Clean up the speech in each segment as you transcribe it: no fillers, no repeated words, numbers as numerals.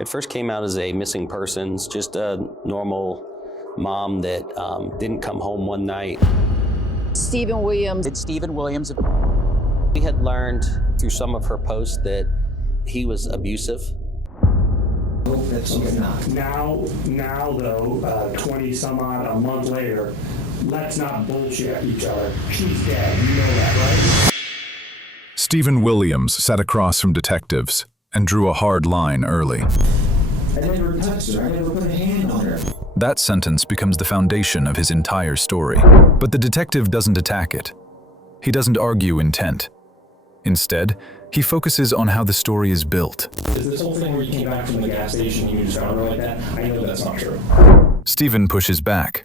It first came out as a missing persons, just a normal mom that didn't come home one night. Stephen Williams. It's Stephen Williams. We had learned through some of her posts that he was abusive. Now though, 20 some odd a month later, let's not bullshit each other. She's dead, you know that, right? Stephen Williams sat across from detectives and drew a hard line early. I never touched her, I never put a hand on her. That sentence becomes the foundation of his entire story. But the detective doesn't attack it. He doesn't argue intent. Instead, he focuses on how the story is built. This whole thing where you came back from the gas station and you just found her like that, I know that's not true. Stephen pushes back.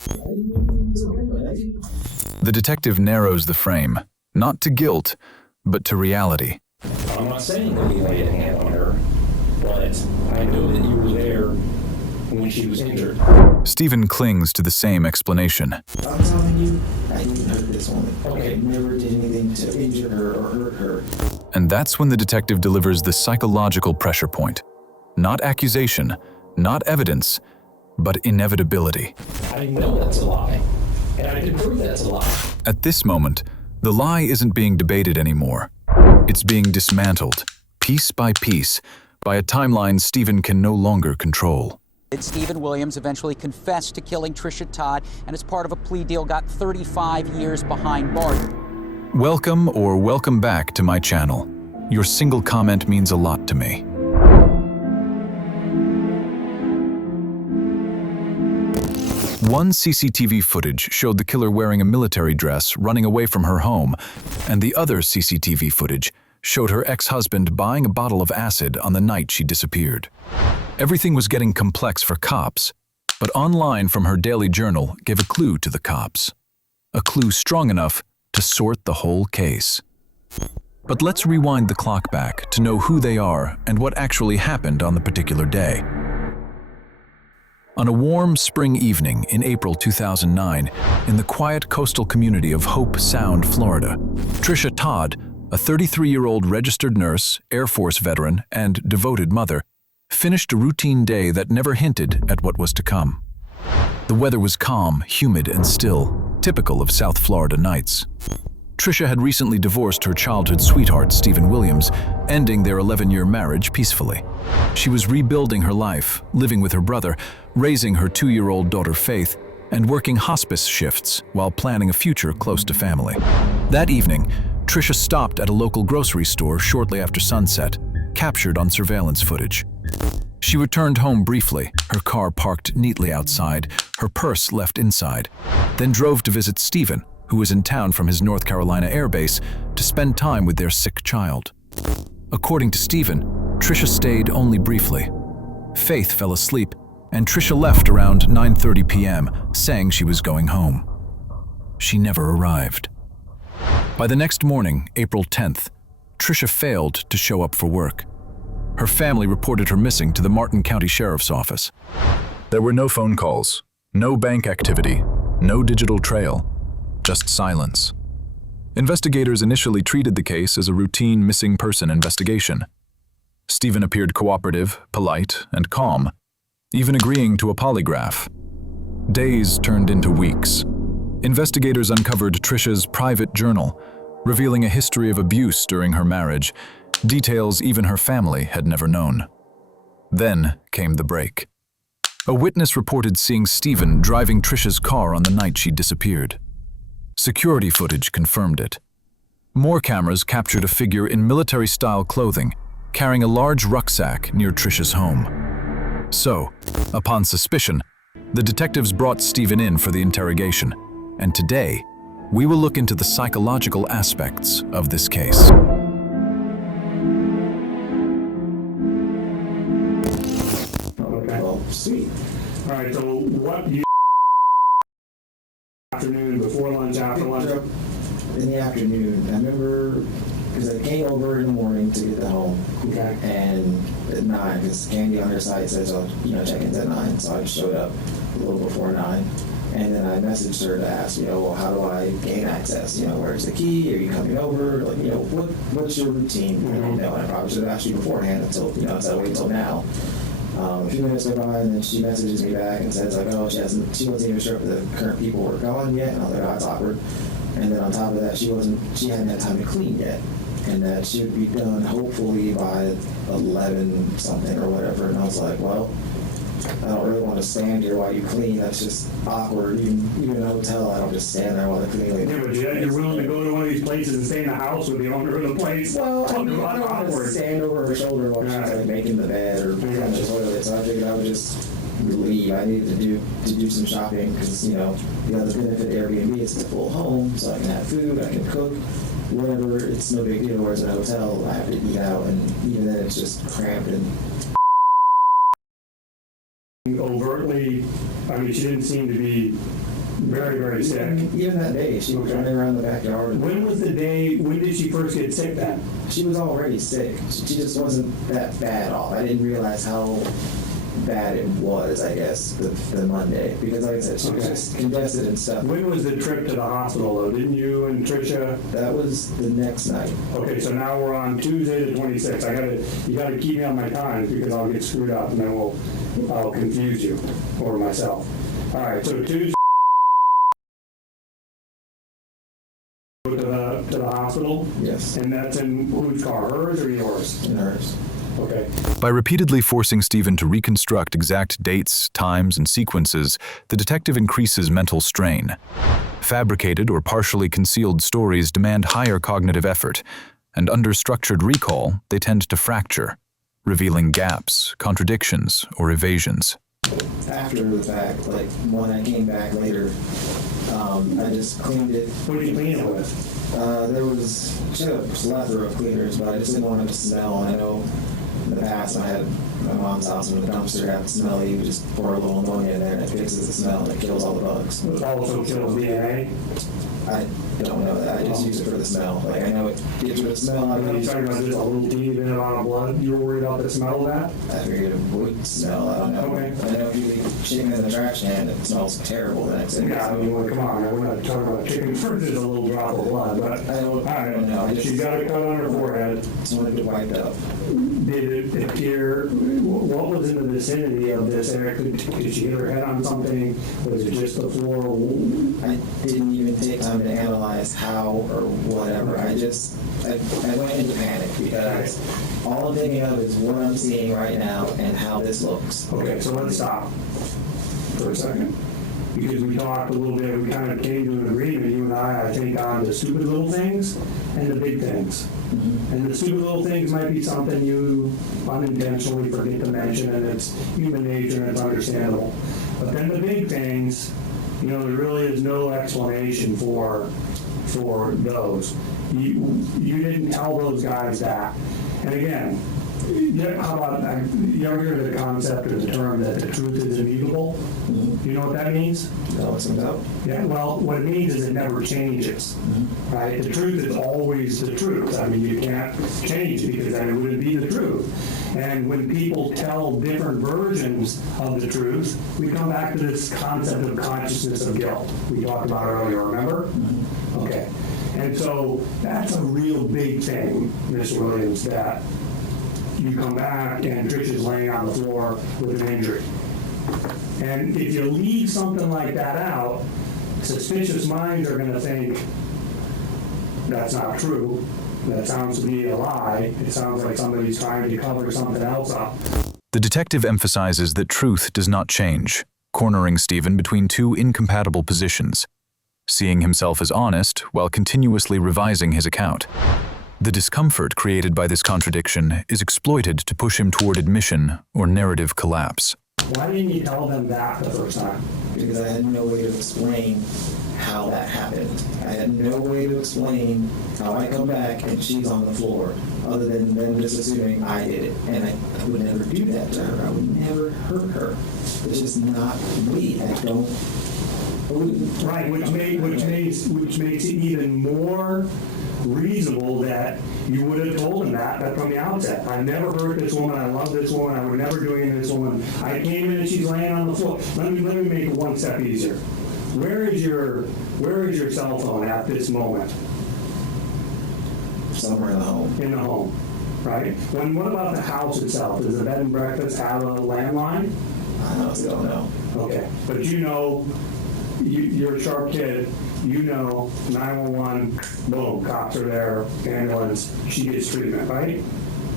The detective narrows the frame, not to guilt, but to reality. I'm not saying that you laid a hand on her, but I know that you were there when she was injured. Stephen clings to the same explanation. I'm telling you, I didn't hurt this woman. Okay, I never did anything to injure her or hurt her. And that's when the detective delivers the psychological pressure point. Not accusation, not evidence, but inevitability. I know that's a lie, and I can prove that's a lie. At this moment, the lie isn't being debated anymore. It's being dismantled, piece by piece, by a timeline Stephen can no longer control. Stephen Williams eventually confessed to killing Trisha Todd, and as part of a plea deal got 35 years behind bars. Welcome or welcome back to my channel. Your single comment means a lot to me. One CCTV footage showed the killer wearing a military dress running away from her home, and the other CCTV footage showed her ex-husband buying a bottle of acid on the night she disappeared. Everything was getting complex for cops, but online from her daily journal gave a clue to the cops. A clue strong enough to sort the whole case. But let's rewind the clock back to know who they are and what actually happened on the particular day. On a warm spring evening in April 2009, in the quiet coastal community of Hope Sound, Florida, Trisha Todd, a 33-year-old registered nurse, Air Force veteran, and devoted mother, finished a routine day that never hinted at what was to come. The weather was calm, humid, and still, typical of South Florida nights. Trisha had recently divorced her childhood sweetheart, Stephen Williams, ending their 11-year marriage peacefully. She was rebuilding her life, living with her brother, raising her 2-year-old daughter Faith, and working hospice shifts while planning a future close to family. That evening, Trisha stopped at a local grocery store shortly after sunset, captured on surveillance footage. She returned home briefly, her car parked neatly outside, her purse left inside, then drove to visit Stephen, who was in town from his North Carolina Air Base, to spend time with their sick child. According to Stephen, Trisha stayed only briefly. Faith fell asleep, and Trisha left around 9:30 p.m., saying she was going home. She never arrived. By the next morning, April 10th, Trisha failed to show up for work. Her family reported her missing to the Martin County Sheriff's Office. There were no phone calls, no bank activity, no digital trail, just silence. Investigators initially treated the case as a routine missing person investigation. Stephen appeared cooperative, polite, and calm, even agreeing to a polygraph. Days turned into weeks. Investigators uncovered Trisha's private journal, revealing a history of abuse during her marriage, details even her family had never known. Then came the break. A witness reported seeing Stephen driving Trisha's car on the night she disappeared. Security footage confirmed it. More cameras captured a figure in military-style clothing, carrying a large rucksack near Trisha's home. So, upon suspicion, the detectives brought Stephen in for the interrogation, and today, we will look into the psychological aspects of this case. Okay. Well, sweet. All right, so what you afternoon, before lunch, after lunch? In the afternoon, I remember, because I came over in the morning to get the home. Okay. And at 9, because Candy on her site says, check-in's at 9, so I showed up a little before 9. And then I messaged her to ask, well, how do I gain access? Where's the key? Are you coming over? Like, what's your routine? Mm-hmm. And I probably should have asked you beforehand until I wait until now. few minutes go by, and then she messages me back and says like, oh, she wasn't even sure if the current people were gone yet. And I was like, oh, that's awkward. And then on top of that, she hadn't had time to clean yet, and that she would be done hopefully by 11 something or whatever. And I was like, well, I don't really want to stand here while you clean. That's just awkward. Even in a hotel, I don't just stand there while they clean. Yeah, but you're willing to go to one of these places and stay in the house with the owner of the place? Well, I That's mean, I don't want to awkward. stand over her shoulder while she's like making the bed or putting on the toilet. So I figured I would just leave. I needed to do some shopping because, you know, the other benefit of Airbnb is it's a full home, so I can have food, I can cook, whatever. It's no big deal. Whereas at a hotel, I have to eat out, and even then, it's just cramped and. Overtly, I mean, she didn't seem to be very, very sick. Even that day, she was running around the backyard. When was the day, when did she first get sick then? She was already sick. She just wasn't that bad off. I didn't realize how bad it was, I guess, the Monday. Because like I said, she was just congested and stuff. When was the trip to the hospital though? Didn't you and Tricia? That was the next night. Okay, so now we're on Tuesday the 26th. You gotta keep me on my times because I'll get screwed up and then I'll confuse you or myself. All right, so Tuesday to the hospital? Yes. And that's in whose car, hers or yours? In hers. Okay. By repeatedly forcing Stephen to reconstruct exact dates, times, and sequences, the detective increases mental strain. Fabricated or partially concealed stories demand higher cognitive effort, and under structured recall, they tend to fracture, revealing gaps, contradictions, or evasions. After the fact, like when I came back later, I just cleaned it. What did you clean it with? She had a plethora of cleaners, but I just didn't want it to smell. And I know in the past I had my mom's house when the dumpster got smelly, you just pour a little ammonia in there and it fixes the smell and it kills all the bugs. It also kills DNA. I don't know that. I just use it for the smell. Like I know it gets rid of the smell. Are you talking about just a little teeny bit amount of blood? You were worried about the smell of that? I figured it would smell. I don't know. Okay. I know if you leave chicken in the trash can, it smells terrible the next day. Yeah, I mean, well, come on, we're not talking about chicken versus a little drop of blood, but I don't know. She got a cut on her forehead. Just wanted it wiped out. Did it appear, what was in the vicinity of this area? Did she hit her head on something? Was it just the floor? I didn't even take time to analyze how or whatever. I went into panic because all I'm thinking of is what I'm seeing right now and how this looks. Okay, so let's stop for a second. Because we talked a little bit, we kind of came to an agreement, you and I think, on the stupid little things and the big things. Mm-hmm. And the stupid little things might be something you unintentionally forget to mention, and it's human nature and it's understandable. But then the big things, you know, there really is no explanation for those. You didn't tell those guys that. And again, how about, you ever heard of the concept or the term that the truth is immutable? Mm-hmm. You know what that means? No, what's it about? Yeah, well, what it means is it never changes, right? The truth is always the truth. I mean, you can't change it because then it wouldn't be the truth. And when people tell different versions of the truth, we come back to this concept of consciousness of guilt we talked about earlier, remember? Mm-hmm. Okay. And so that's a real big thing, Miss Williams, that you come back and Trisha's laying on the floor with an injury. And if you leave something like that out, suspicious minds are going to think that's not true. That sounds to me a lie. It sounds like somebody's trying to cover something else up. The detective emphasizes that truth does not change, cornering Stephen between two incompatible positions, seeing himself as honest while continuously revising his account. The discomfort created by this contradiction is exploited to push him toward admission or narrative collapse. Why didn't you tell them that the first time? Because I had no way to explain how that happened. I had no way to explain how I come back and she's on the floor, other than them just assuming I did it. And I would never do that to her. I would never hurt her. It's just not me. I don't. Right, which makes it even more reasonable that you would have told him that from the outset. I never hurt this woman. I love this woman. I would never do anything to this woman. I came in and she's laying on the floor. Let me make it one step easier. Where is your cell phone at this moment? Somewhere in the home. In the home. right? What about the house itself? Does the bed and breakfast have a landline? I honestly don't know. Okay, but you know, you're a sharp kid, you know 911, boom, cops are there, ambulance, she gets treatment, right?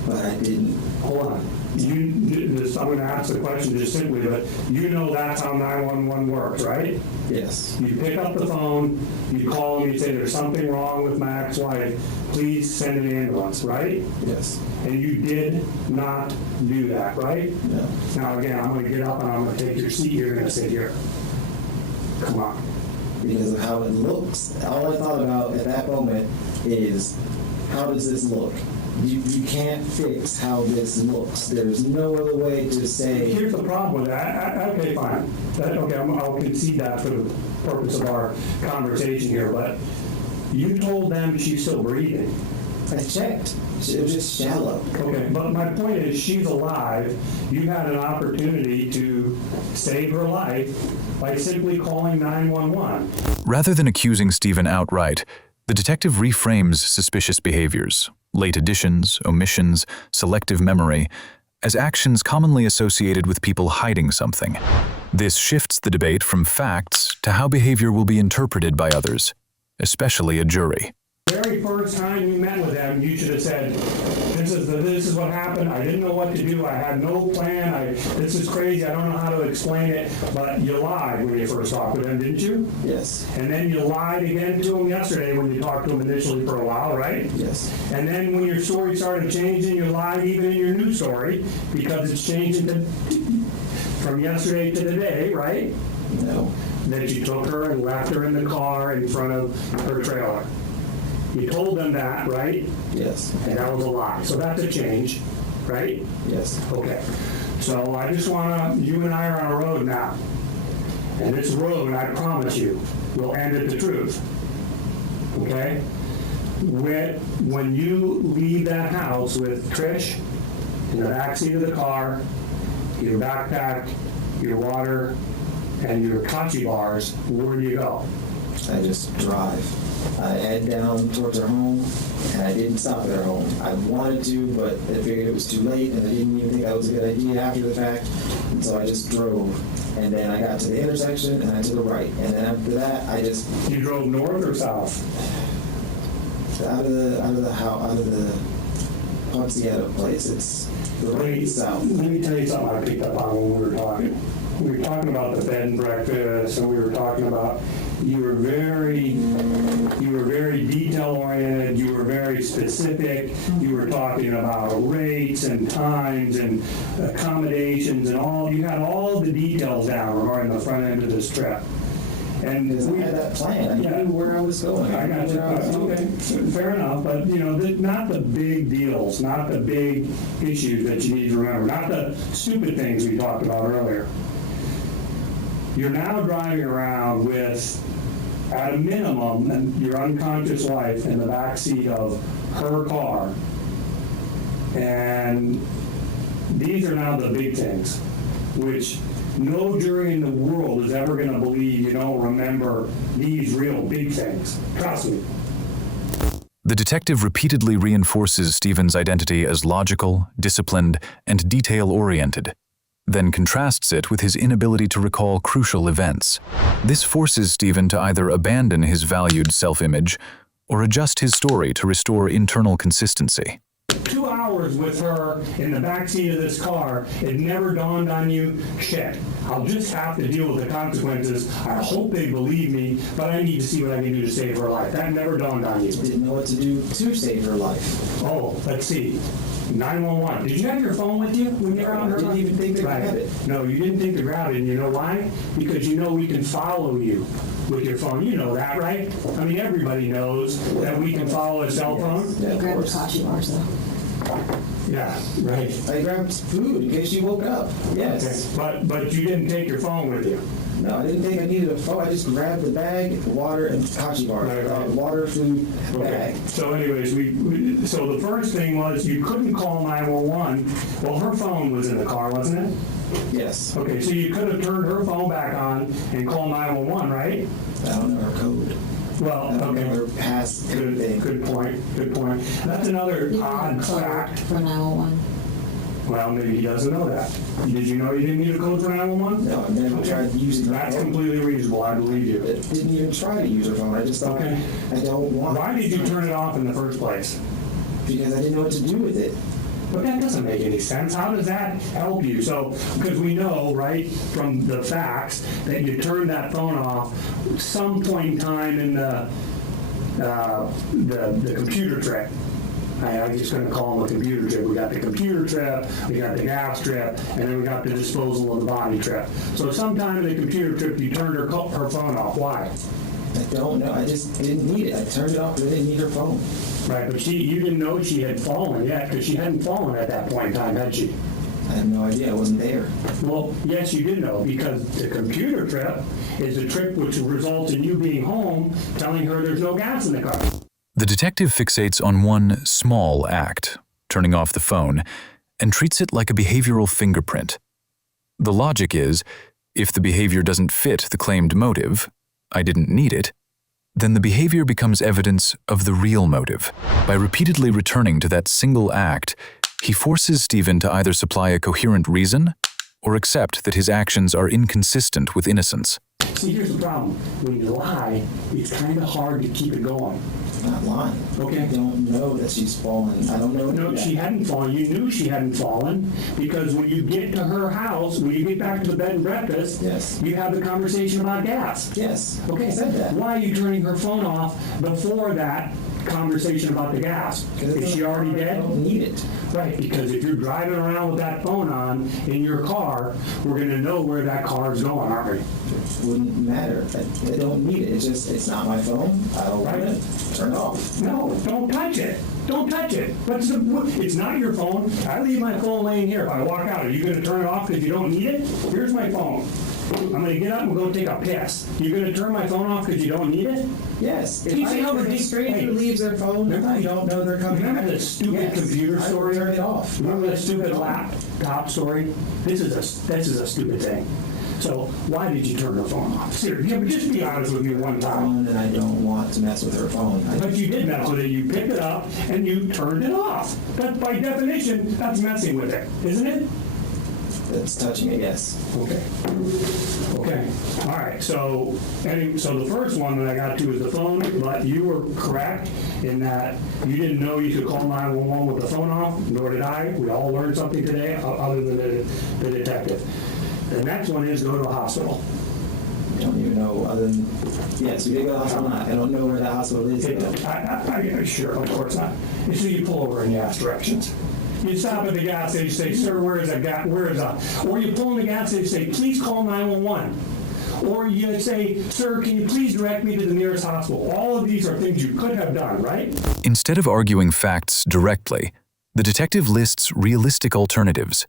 But I didn't. Hold on. I'm going to ask the question just simply, but you know that's how 911 works, right? Yes. You pick up the phone, you call them, you say there's something wrong with my ex-wife, please send an ambulance, right? Yes. And you did not do that, right? No. Now again, I'm going to get up and I'm going to take your seat, you're going to sit here. Come on. Because of how it looks. All I thought about at that moment is, how does this look? You can't fix how this looks. There's no other way to say. Here's the problem with that. Okay, fine. I'll concede that for the purpose of our conversation here, but you told them she's still breathing. I checked. It was just shallow. Okay, but my point is she's alive. You had an opportunity to save her life by simply calling 911. Rather than accusing Stephen outright, the detective reframes suspicious behaviors, late additions, omissions, selective memory, as actions commonly associated with people hiding something. This shifts the debate from facts to how behavior will be interpreted by others, especially a jury. The very first time you met with them, you should have said, this is what happened. I didn't know what to do. I had no plan. This is crazy. I don't know how to explain it. But you lied when you first talked with them, didn't you? Yes. And then you lied again to them yesterday when you talked to them initially for a while, right? Yes. And then when your story started changing, you lied even in your new story because it's changing from yesterday to today, right? No. That you took her and left her in the car in front of her trailer. You told them that, right? Yes. And that was a lie. So that's a change, right? Yes. Okay. So I just want to, you and I are on a road now. And this road, I promise you, will end at the truth. Okay? When you leave that house with Trish in the backseat of the car, your backpack, your water, and your kachi bars, where do you go? I just drive. I head down towards her home, and I didn't stop at her home. I wanted to, but I figured it was too late, and I didn't even think that was a good idea after the fact, and so I just drove. And then I got to the intersection, and I took a right. And then after that, I just... You drove north or south? Out of the Pontiato place. It's the right south. Let me tell you something I picked up on when we were talking. We were talking about the bed and breakfast, and we were talking about you were very detail oriented. You were very specific. You were talking about rates and times and accommodations and all. You had all the details down regarding the front end of this trip. And I had that plan. I knew where I was going. I got you. Okay, fair enough. But not the big deals, not the big issues that you need to remember, not the stupid things we talked about earlier. You're now driving around with, at a minimum, your unconscious wife in the back seat of her car. And these are now the big things, which no jury in the world is ever going to believe you don't remember these real big things. Trust me. The detective repeatedly reinforces Stephen's identity as logical, disciplined, and detail-oriented, then contrasts it with his inability to recall crucial events. This forces Stephen to either abandon his valued self-image or adjust his story to restore internal consistency. 2 hours with her in the backseat of this car, it never dawned on you, shit, I'll just have to deal with the consequences. I hope they believe me, but I need to see what I can do to save her life. That never dawned on you. Didn't know what to do to save her life. Oh, let's see. 911. Did you have your phone with you when you were on her? I didn't even think to grab it. No, you didn't think to grab it, and you know why? Because you know we can follow you with your phone. You know that, right? I mean, everybody knows that we can follow a cell phone. Yeah, of Grab the course. kashi bars though. Yeah, right. I grabbed food in case she woke up. Yes. Okay. But you didn't take your phone with you. No, I didn't think I needed a phone. I just grabbed the bag, water, and kachi bar. Right. Water, food, bag. So anyways, so the first thing was you couldn't call 911. Well, her phone was in the car, wasn't it? Yes. Okay, so you could have turned her phone back on and called 911, right? I don't know her code. Well, I don't okay. remember past anything. Good point. That's another odd fact. For 911. Well, maybe he doesn't know that. Did you know you didn't need a code for 911? No, I've never tried using her That's phone. completely reasonable, I believe you. I didn't even try to use her phone. I just thought, Okay. I don't want Why did you turn it off in the first place? Because I didn't know what to do with it. But that doesn't make any sense. How does that help you? So, because we know, right, from the facts, that you turned that phone off some point in time in the computer trip. I'm just going to call them a computer trip. We got the computer trip, we got the gas trip, and then we got the disposal of the body trip. So sometime in the computer trip, you turned her phone off. Why? I don't know. I just didn't need it. I turned it off because I didn't need her phone. Right, but you didn't know she had fallen yet, because she hadn't fallen at that point in time, had she? I had no idea. I wasn't there. Well, yes, you did know, because the computer trip is a trip which results in you being home, telling her there's no gas in the car. The detective fixates on one small act, turning off the phone, and treats it like a behavioral fingerprint. The logic is, if the behavior doesn't fit the claimed motive, I didn't need it, then the behavior becomes evidence of the real motive. By repeatedly returning to that single act, he forces Stephen to either supply a coherent reason or accept that his actions are inconsistent with innocence. See, here's the problem. When you lie, it's kind of hard to keep it going. I'm not lying. Okay. I don't know that she's fallen. I don't know. No, that. she hadn't fallen. You knew she hadn't fallen, because when you get to her house, when you get back to the bed and breakfast, Yes. you have the conversation about gas. Yes. Okay, I said that. why are you turning her phone off before that conversation about the gas? Because Is she already I dead? don't need it. Right, because if you're driving around with that phone on in your car, we're going to know where that car is going, aren't we? It wouldn't matter. I don't need it. It's not my phone. I don't want it. Turn it off. No, don't touch it. Don't touch it. It's not your phone. I leave my phone laying here. If I walk out, are you going to turn it off because you don't need it? Here's my phone. I'm going to get up and go take a piss. You're going to turn my phone off because you don't need it? Yes. Can you see how if a ridiculous- stranger Hey. leaves their phone, I don't know they're coming. Remember the stupid Yes. computer I will story? turn it off. Remember that stupid laptop story? This is a stupid thing. So why did you turn her phone off? Seriously, just be honest with me one time. And I don't want to mess with her phone. But you did mess with it. You picked it up and you turned it off. That, by definition, that's messing with it, isn't it? That's touching it, yes. Okay. All right. So the first one that I got to is the phone, but you were correct in that you didn't know you could call 911 with the phone off, nor did I. We all learned something today, other than the detective. The next one is go to a hospital. I don't even know other than, yes, we did go to the hospital. I don't know where that hospital is. Sure, of course not. So you pull over and you ask directions. You stop at the gas station, you say, sir, where is that? Or you pull in the gas station, you say, please call 911. Or you say, sir, can you please direct me to the nearest hospital? All of these are things you could have done, right? Instead of arguing facts directly, the detective lists realistic alternatives.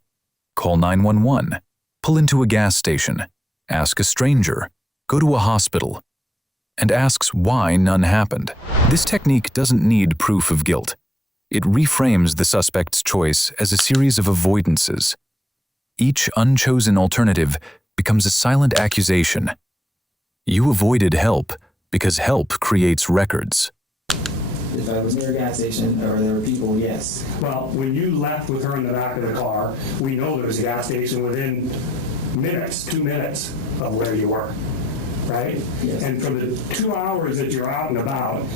Call 911, pull into a gas station, ask a stranger, go to a hospital, and asks why none happened. This technique doesn't need proof of guilt. It reframes the suspect's choice as a series of avoidances. Each unchosen alternative becomes a silent accusation. You avoided help because help creates records. If I was near a gas station or there were people, yes. Well, when you left with her in the back of the car, we know there was a gas station within minutes, 2 minutes of where you were, right? Yes. And for the 2 hours that you're out and about,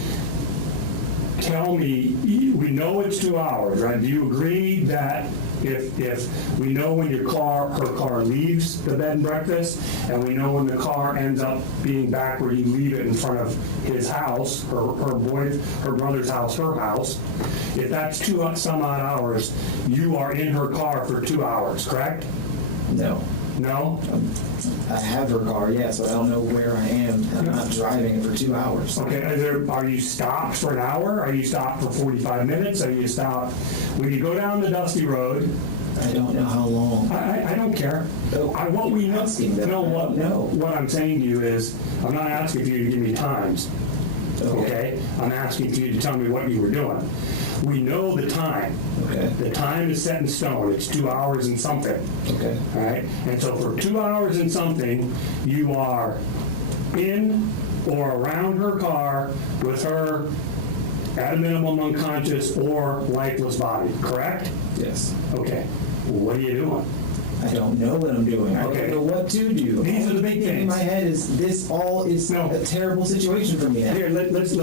tell me, we know it's 2 hours, right? Do you agree that if we know when her car leaves the bed and breakfast, and we know when the car ends up being back where you leave it in front of his house, her brother's house, her house, if that's some odd hours, you are in her car for 2 hours, correct? No. No? I have her car, yes, but I don't know where I am. I'm not driving it for 2 hours. Okay, are you stopped for an hour? Are you stopped for 45 minutes? Are you stopped when you go down the dusty road? I don't know how long. I don't care. What we know, what I'm saying to you is, I'm not asking for you to give me times. Okay? I'm asking for you to tell me what you were doing. We know the time. Okay. The time is set in stone. It's 2 hours and something. Okay. All right? And so for 2 hours and something, you are in or around her car with her at a minimum unconscious or lifeless body, correct? Yes. Okay. What are you doing? I don't know what I'm doing. I Okay. don't know what to do. These are the big In things. my head is this all is No. a terrible situation for me now. Here, let's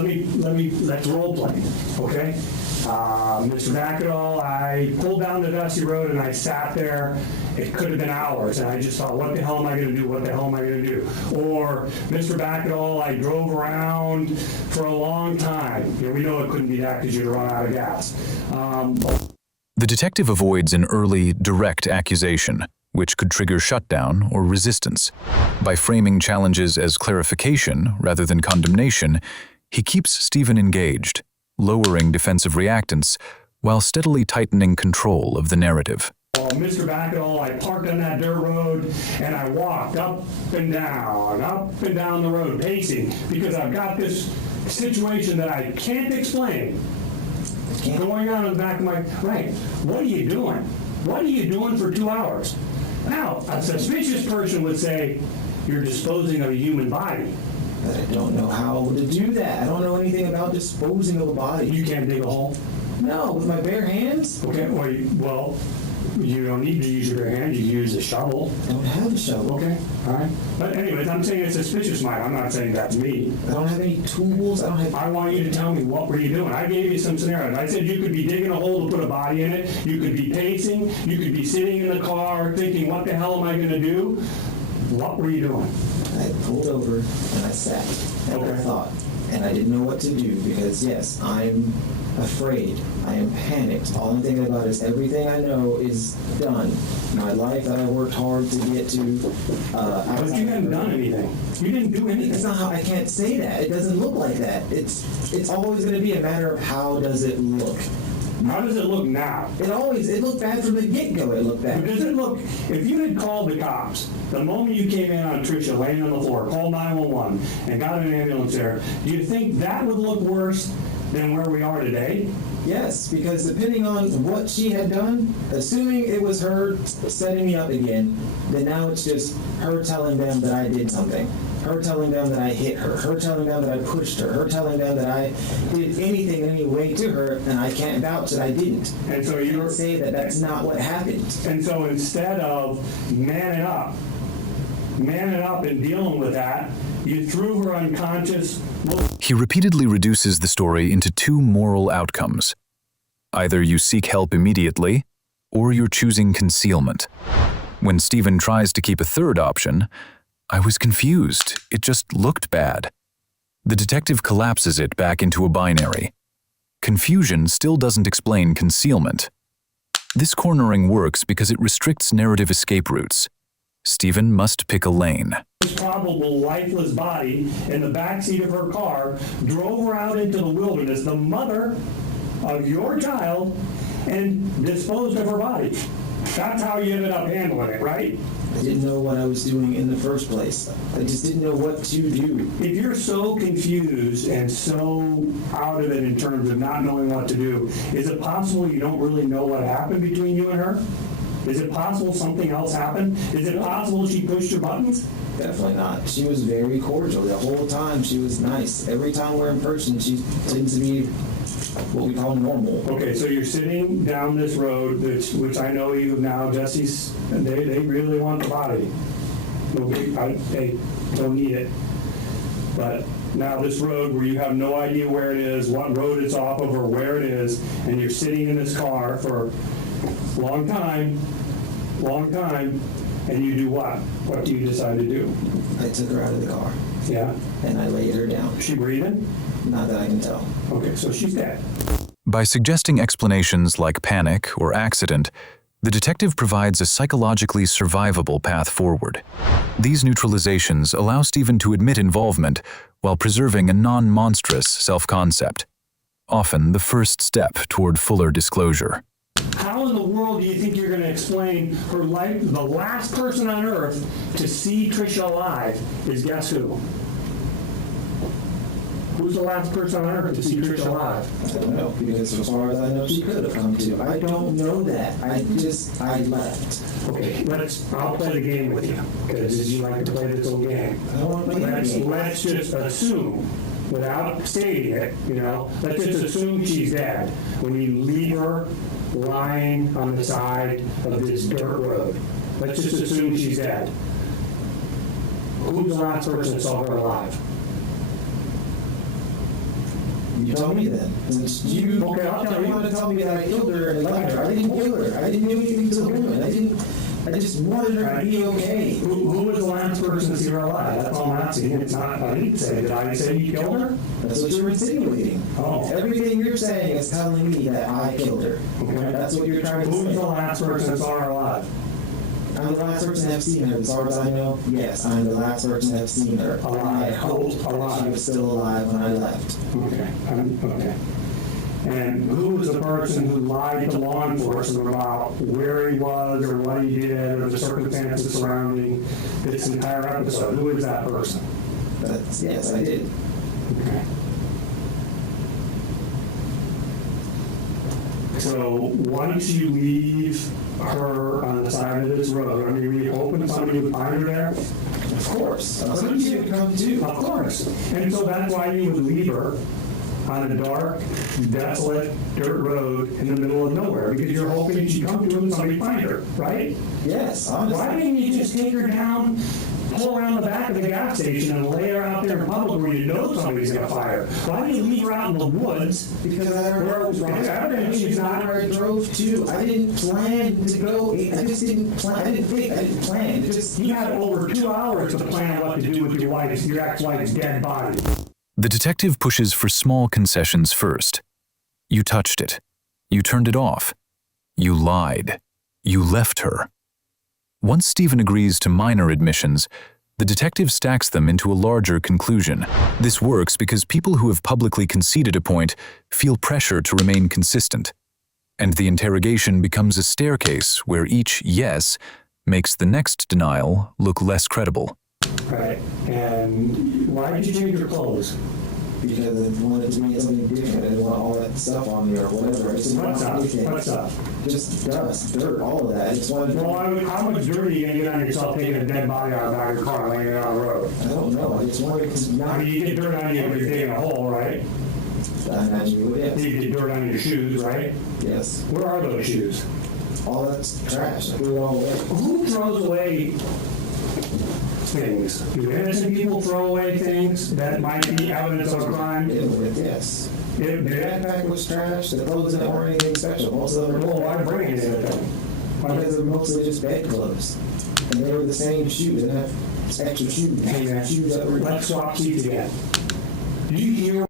role play, okay? Mr. McAdall, I pulled down the dusty road and I sat there. It could have been hours, and I just thought, what the hell am I going to do? What the hell am I going to do? Or, Mr. McAdall, I drove around for a long time. You know, we know it couldn't be that because you'd run out of gas. The detective avoids an early, direct accusation, which could trigger shutdown or resistance. By framing challenges as clarification rather than condemnation, he keeps Stephen engaged, lowering defensive reactance while steadily tightening control of the narrative. Well, Mr. McAdall, I parked on that dirt road and I walked up and down the road, pacing, because I've got this situation that I can't explain going on in the back of my, right, what are you doing? What are you doing for 2 hours? Now, a suspicious person would say, you're disposing of a human body. But I don't know how to do that. I don't know anything about disposing of a body. You can't dig a hole? No, with my bare hands? Okay, well, you don't need to use your bare hand, you can use a shovel. I don't have a shovel. Okay, all right. But anyways, I'm saying it's suspicious mind. I'm not saying that's me. I don't have any tools. I don't have... I want you to tell me, what were you doing? I gave you some scenarios. I said you could be digging a hole to put a body in it. You could be pacing. You could be sitting in the car thinking, what the hell am I going to do? What were you doing? I pulled over and I sat and I Okay. thought. And I didn't know what to do because, yes, I'm afraid. I am panicked. All I'm thinking about is everything I know is done. My life that I worked hard to get to. But you haven't done anything. You didn't do It's anything. not how I can't say that. It doesn't look like that. It's always going to be a matter of how does it look. How does it look now? It looked bad from the get-go. It looked bad. Does it look, if you had called the cops, the moment you came in on Tricia laying on the floor, called 911 and got an ambulance there, do you think that would look worse than where we are today? Yes, because depending on what she had done, assuming it was her setting me up again, then now it's just her telling them that I did something. Her telling them that I hit her. Her telling them that I pushed her. Her telling them that I did anything in any way to her, and I can't vouch that I didn't. And so I you're can't say that that's not what happened. And so instead of manning up and dealing with that, you threw her unconscious. He repeatedly reduces the story into two moral outcomes. Either you seek help immediately, or you're choosing concealment. When Stephen tries to keep a third option, I was confused. It just looked bad. The detective collapses it back into a binary. Confusion still doesn't explain concealment. This cornering works because it restricts narrative escape routes. Stephen must pick a lane. Probable lifeless body in the backseat of her car, drove her out into the wilderness, the mother of your child, and disposed of her body. That's how you ended up handling it, right? I didn't know what I was doing in the first place. I just didn't know what to do. If you're so confused and so out of it in terms of not knowing what to do, is it possible you don't really know what happened between you and her? Is it possible something else happened? Is it possible she pushed your buttons? Definitely not. She was very cordial. The whole time she was nice. Every time we're in person, she tends to be what we call normal. Okay, so you're sitting down this road, which I know you now, Jesse's, they really want the body. They don't need it. But now this road where you have no idea where it is, what road it's off of, or where it is, and you're sitting in this car for a long time, and you do what? What do you decide to do? I took her out of the car Yeah? and I laid her down. Is she breathing? Not that I can tell. Okay, so she's dead. By suggesting explanations like panic or accident, the detective provides a psychologically survivable path forward. These neutralizations allow Stephen to admit involvement while preserving a non-monstrous self-concept, often the first step toward fuller disclosure. How in the world do you think you're going to explain her life? The last person on earth to see Tricia alive is guess who? Who's the last person on earth to see Trisha alive? I don't know, because as far as I know, she could have come to. I don't know that. I left. Okay, I'll play the game with you, because you like to play this little game. I don't want to play that game. Let's just assume, without stating it, let's just assume she's dead when you leave her lying on the side of this dirt road. Let's just assume she's dead. Who's the last person that saw her alive? You tell me then. Since you Okay, I'll tell you. wanted to tell me that I killed her and left her. I didn't kill her. I didn't do anything to the woman. I just wanted her to be okay. Who was the last person to see her alive? That's all I'm asking. It's not, I didn't say, did I say you killed her? That's what you're insinuating. Oh. Everything you're saying is telling me that I killed her. Okay. That's what you're trying to Who's say. the last person that saw her alive? I'm the last person to have seen her. As far as I know, yes, I'm the last person to have seen her. Alive. I hoped Alive. she was still alive when I left. Okay. Okay. And who was the person who lied to law enforcement about where he was or what he did or the circumstances surrounding this entire episode? Who is that person? Yes, I did. Okay. So once you leave her on the side of this road, I mean, were you hoping somebody would find her there? Of course. Somebody would come too. Of course. And so that's why you would leave her on a dark, desolate dirt road in the middle of nowhere, because you're hoping she'd come to and somebody find her, right? Yes, honestly. Why didn't you just take her down, pull around the back of the gas station and lay her out there in public where you know somebody's going to find her? Why do you leave her out in the woods? Because I Where she's not. where I drove to. I didn't plan to go. I just didn't plan. I didn't plan. It just You had over 2 hours to plan what to do with your ex-wife's dead body. The detective pushes for small concessions first. You touched it. You turned it off. You lied. You left her. Once Stephen agrees to minor admissions, the detective stacks them into a larger conclusion. This works because people who have publicly conceded a point feel pressure to remain consistent. And the interrogation becomes a staircase where each yes makes the next denial look less credible. Right. And why did you change your clothes? because I wanted to be something different. I didn't want all that stuff on me or whatever. I just didn't want anything. What's up? Just dust, dirt, all of that. I just wanted to. Well, how much dirt are you going to get on yourself taking a dead body out of your car and laying it on the road? I don't know. I just wanted to I not. mean, you get dirt on you when you're digging a hole, right? I imagine you would, yes. You get dirt on your shoes, right? Yes. Where are those shoes? All that's trash. I threw it all away. Who throws away things? Do innocent people throw away things that might be evidence of a crime? Yes. The backpack was trash. The clothes didn't weren't anything special. Most of them were Well, why bring it in then? because they're mostly just bed clothes. And they were the same shoes. They didn't have extra shoes. Hey, man, Shoes that were. let's swap seats again. Do you hear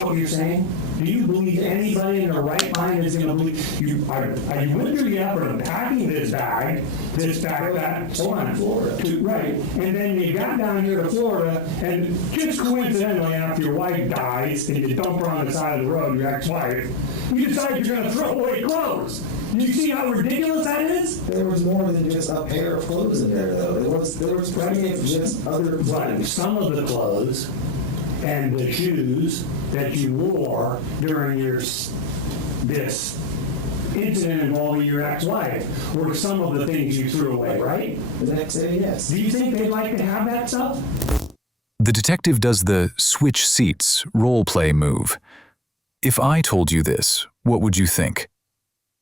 what you're saying? Do you believe anybody in their right mind is going to believe you? Are you went through the effort of packing this bag, that, hold on, Florida. right, and then you got down here to Florida, and just coincidentally, after your wife dies and you dump her on the side of the road, your ex-wife, you decide you're going to throw away clothes. You see how ridiculous that is? There was more than just a pair of clothes in there, though. There was plenty of just other. But some of the clothes and the shoes that you wore during this incident involving your ex-wife were some of the things you threw away, right? The next day, yes. Do you think they'd like to have that stuff? The detective does the switch seats role play move. If I told you this, what would you think?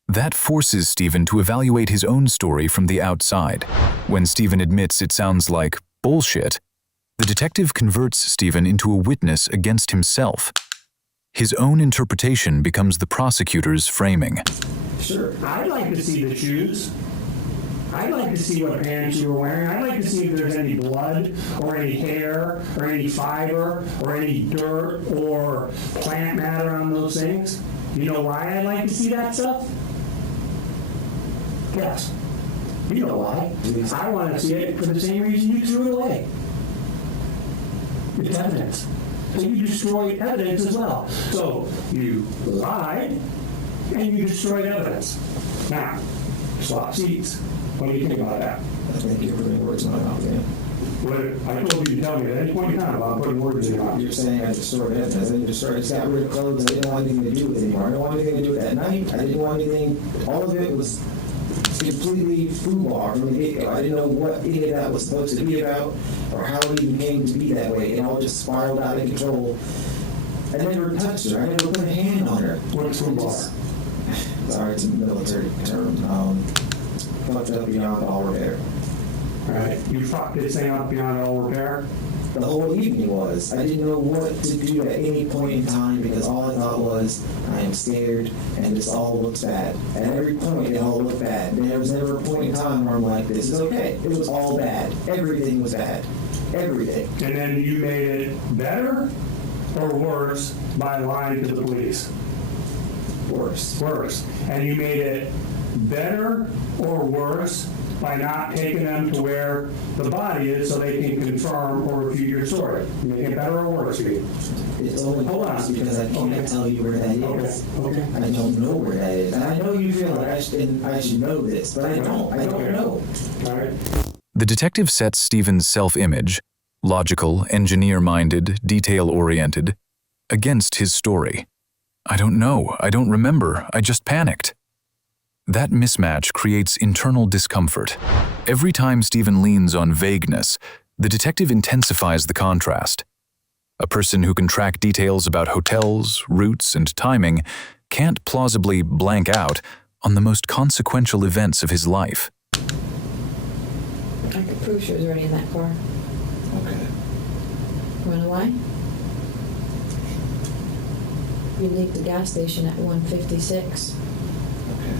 That forces Stephen to evaluate his own story from the outside. When Stephen admits it sounds like bullshit, the detective converts Stephen into a witness against himself. His own interpretation becomes the prosecutor's framing. Sure. I'd like to see the shoes. I'd like to see what pants you were wearing. I'd like to see if there's any blood or any hair or any fiber or any dirt or plant matter on those things. You know why I'd like to see that stuff? Yes. You know why. I want to see it for the same reason you threw it away. It's evidence. So you destroyed evidence as well. So you lied and you destroyed evidence. Now, swap seats. What do you think about that? I think you're putting words in my mouth, yeah. What I told you to tell me at any point in time about putting words in your mouth. You're saying I destroyed evidence. I didn't destroy. I just got rid of clothes. I didn't want anything to do with it anymore. I didn't want anything to do with that night. I didn't want anything. All of it was completely foosball from the get-go. I didn't know what any of that was supposed to be about or how it even came to be that way. It all just spiraled out of control. I never touched her. I never put a hand on her. What's foosball? Sorry, it's a military term. Fucked up beyond all repair. Right. You fucked this thing up beyond all repair? The whole evening was. I didn't know what to do at any point in time because all I thought was, I am scared and this all looks bad. At every point, it all looked bad. There was never a point in time where I'm like, this is okay. It was all bad. Everything was bad. Everything. And then you made it better or worse by lying to the police? Worse. Worse. And you made it better or worse by not taking them to where the body is so they can confirm or refute your story? Make it better or worse, you mean? It's only worse because I can't tell you where that is. Okay. I don't know where that is. And I know you feel like I should know this, but I don't. I don't know. All right. The detective sets Stephen's self-image, logical, engineer-minded, detail-oriented, against his story. I don't know, I don't remember, I just panicked. That mismatch creates internal discomfort. Every time Stephen leans on vagueness, the detective intensifies the contrast. A person who can track details about hotels, routes, and timing can't plausibly blank out on the most consequential events of his life. I could prove she was already in that car. Okay. You wanna know why? You leave the gas station at 1:56. Okay.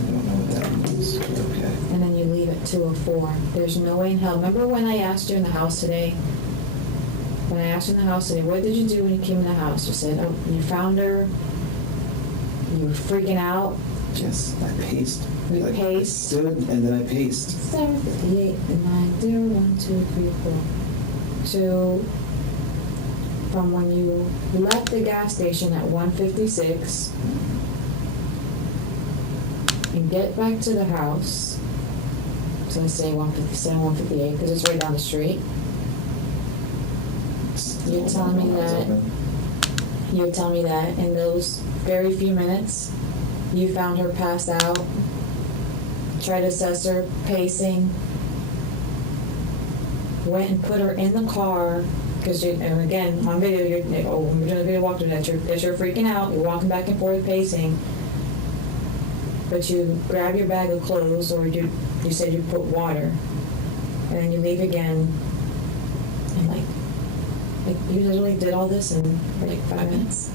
I don't know what that means. Okay. And then you leave at 2:04. There's no way in hell. Remember when I asked you in the house today? When I asked you in the house today, what did you do when you came in the house? You said, oh, you found her. You were freaking out. Yes, I paced. You I paced. stood and then I paced. 7:58 and 9 0 1 2 3 4. So from when you left the gas station at 1:56 and get back to the house, so let's say 1:57, 1:58, because it's right down the street. You're telling me that in those very few minutes, you found her passed out, tried to assess her pacing, went and put her in the car, because and again, on video, we're doing a video walkthrough that you're freaking out, you're walking back and forth pacing, but you grab your bag of clothes, or you said you put water, and then you leave again, and like you literally did all this in like 5 minutes.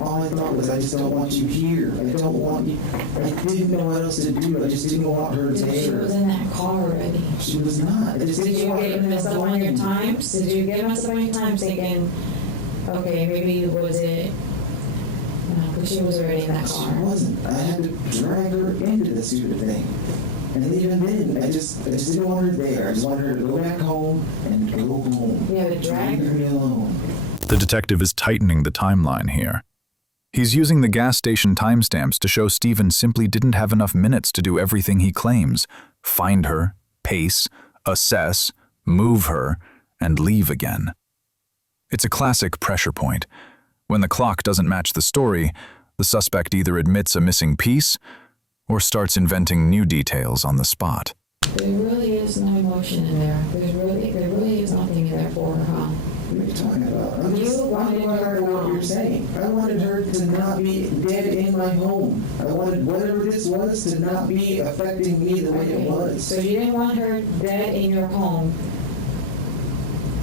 All I thought was, I just don't want you here. I don't want you. I didn't know what else to do. I just didn't want her there. She was in that car already. She was not. I just Did you get messed up on your times? Did you get messed up on your times thinking, okay, maybe was it, no, because she was already in that She car. wasn't. I had to drag her into the stupid thing. And even then, I just didn't want her there. I just wanted her to go back home and go home. You had to drag Leave her? me alone. The detective is tightening the timeline here. He's using the gas station timestamps to show Stephen simply didn't have enough minutes to do everything he claims: find her, pace, assess, move her, and leave again. It's a classic pressure point. When the clock doesn't match the story, the suspect either admits a missing piece or starts inventing new details on the spot. There really is no emotion in there. There really is nothing in there for her, huh? What are you talking about? I'm You just wanted wanted her her what gone. you're saying. I wanted her to not be dead in my home. I wanted whatever this was to not be affecting me the way it was. So you didn't want her dead in your home.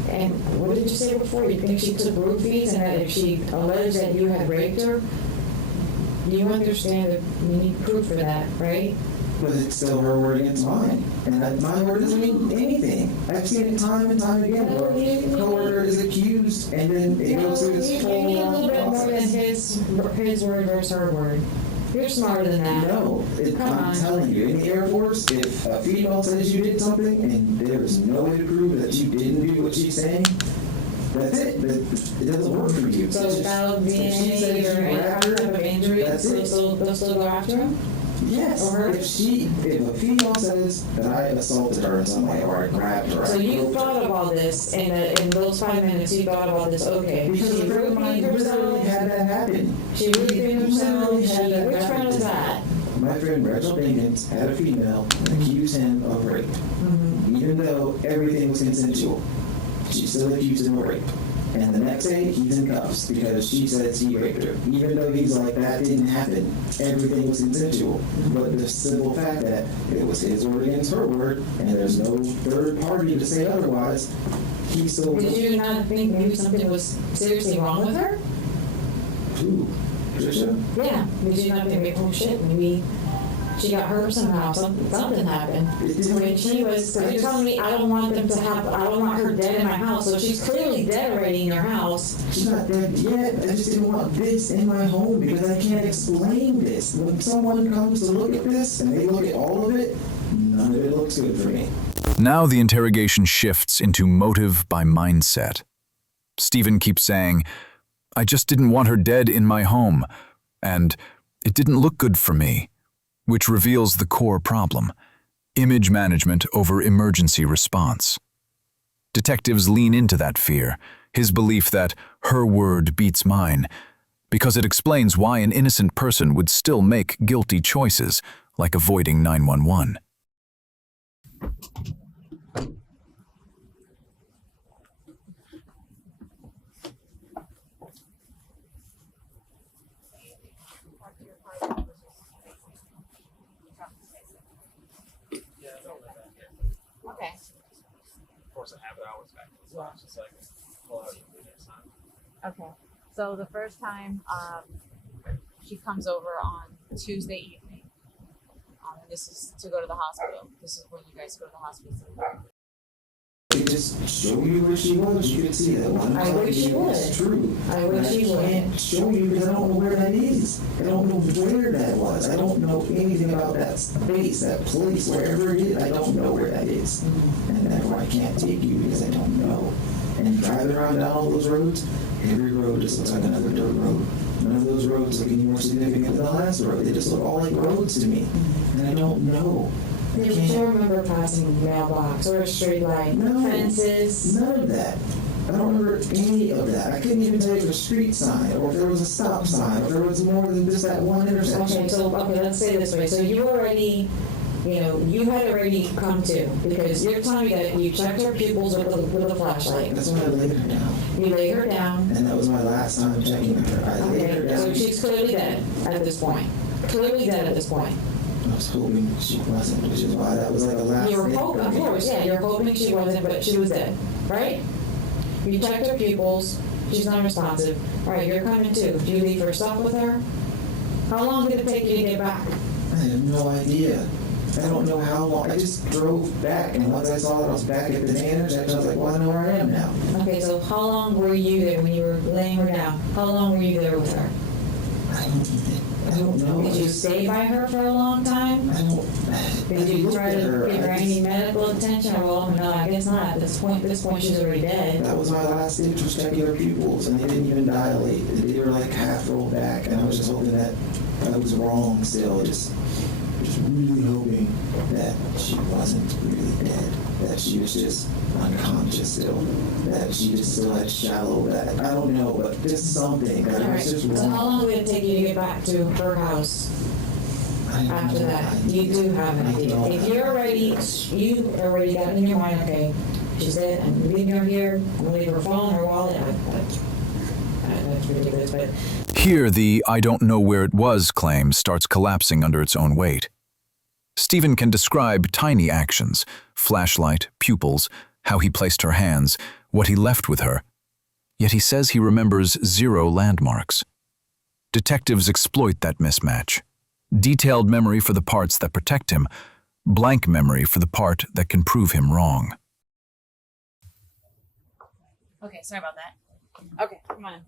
And what did you say before? You think she took roofies, and that if she alleged that you had raped her? You understand that you need proof for that, right? But it's still her word against mine. And my word doesn't mean anything. I've seen it time and time again where a coworker is accused and then it goes through this You full need a little bit more than process. his word versus her word. You're smarter than that. No, Come I'm on. telling you, in the Air Force, if a female says you did something and there is no way to prove that you didn't do what she's saying, that's it. It doesn't work for you. So It's just- foul if she says DNA or you any grabbed her, type of injury, that's it. they'll still go after him? Yes. Or her? If a female says that I assaulted her in some way or I grabbed her, So I you groped thought her. about this in those 5 minutes. You thought about this. Okay. Because She a friend of mine repeated literally herself. had that happen. She repeated herself. Literally had that Which happen. friend was that? My friend Reginald Dinkins had a female accuse him of rape. Even though everything was consensual, she still accused him of rape. And the next day, he's in cuffs because she says he raped her. Even though he's like, that didn't happen. Everything was consensual. But the simple fact that it was his word against her word, and there's no third party to say otherwise, he still... Did you not think maybe something was seriously wrong with her? Who? Trisha? Yeah. Did you not think, maybe, oh shit, maybe she got hurt somehow, something happened? When she was, so you're telling me I don't want her dead in my house, so she's clearly dead already in your house. She's not dead yet. I just didn't want this in my home because I can't explain this. When someone comes to look at this and they look at all of it, none of it looks good for me. Now the interrogation shifts into motive by mindset. Stephen keeps saying, I just didn't want her dead in my home, and it didn't look good for me, which reveals the core problem: image management over emergency response. Detectives lean into that fear, his belief that her word beats mine, because it explains why an innocent person would still make guilty choices, like avoiding 911. Okay. Of course, I have it always back as well. It's just like, pull out the next time. Okay. So the first time she comes over on Tuesday evening. And this is to go to the hospital. This is when you guys go to the hospital. They just show you where she was. You can see that one. I wish she would. It's true. I wish she would. I can't show you because I don't know where that is. I don't know where that was. I don't know anything about that space, that place, wherever it is. I don't know where that is. And therefore I can't take you because I don't know. And driving around down all those roads, every road just looks like another dirt road. None of those roads look any more significant than the last road. They just look all like roads to me. And I don't know. I Did can't. you remember passing a mailbox or a street light, No. fences? None of that. I don't remember any of that. I couldn't even tell you if there was a street sign, or if there was a stop sign, or if there was more than just that one intersection. Okay, let's say it this way. So you already, you had already come to, because you're telling me that you checked her pupils with a flashlight. That's when I laid her down. You lay her down. And that was my last time checking her. I laid her Okay, down. so she's clearly dead at this point. Clearly dead at this point. I was hoping she wasn't, which is why that was like the last You were thing hoping, for of me. course, yeah, you're hoping she wasn't, but she was dead, right? You checked her pupils, she's not responsive. All right, you're coming too. Do you leave her stuff with her? How long did it take you to get back? I have no idea. I don't know how long. I just drove back, and once I saw that I was back at the intersection, I was like, well, I know where I am now. Okay, so how long were you there when you were laying her down? How long were you there with her? I don't know. Did you stay by her for a long time? I don't. Did you try to give her any medical attention? Well, no, I guess not. At this point, she's already dead. That was my last stitch, was checking her pupils, and they didn't even dilate. They were like half rolled back, and I was just hoping that I was wrong still. Just really hoping that she wasn't really dead, that she was just unconscious still, that she just still had shallow back. I don't know, but just something. That All it right, was just so how wrong. long did it take you to get back to her house I have after no that? idea. You do have an I idea. don't If have- you already got in your mind, okay, she's dead, I'm leaving her here, I'm gonna leave her phone, her wallet, that's ridiculous, but Here, the I don't know where it was claim starts collapsing under its own weight. Stephen can describe tiny actions, flashlight, pupils, how he placed her hands, what he left with her. Yet he says he remembers 0 landmarks. Detectives exploit that mismatch. Detailed memory for the parts that protect him, blank memory for the part that can prove him wrong. Okay, sorry about that. Okay, come on.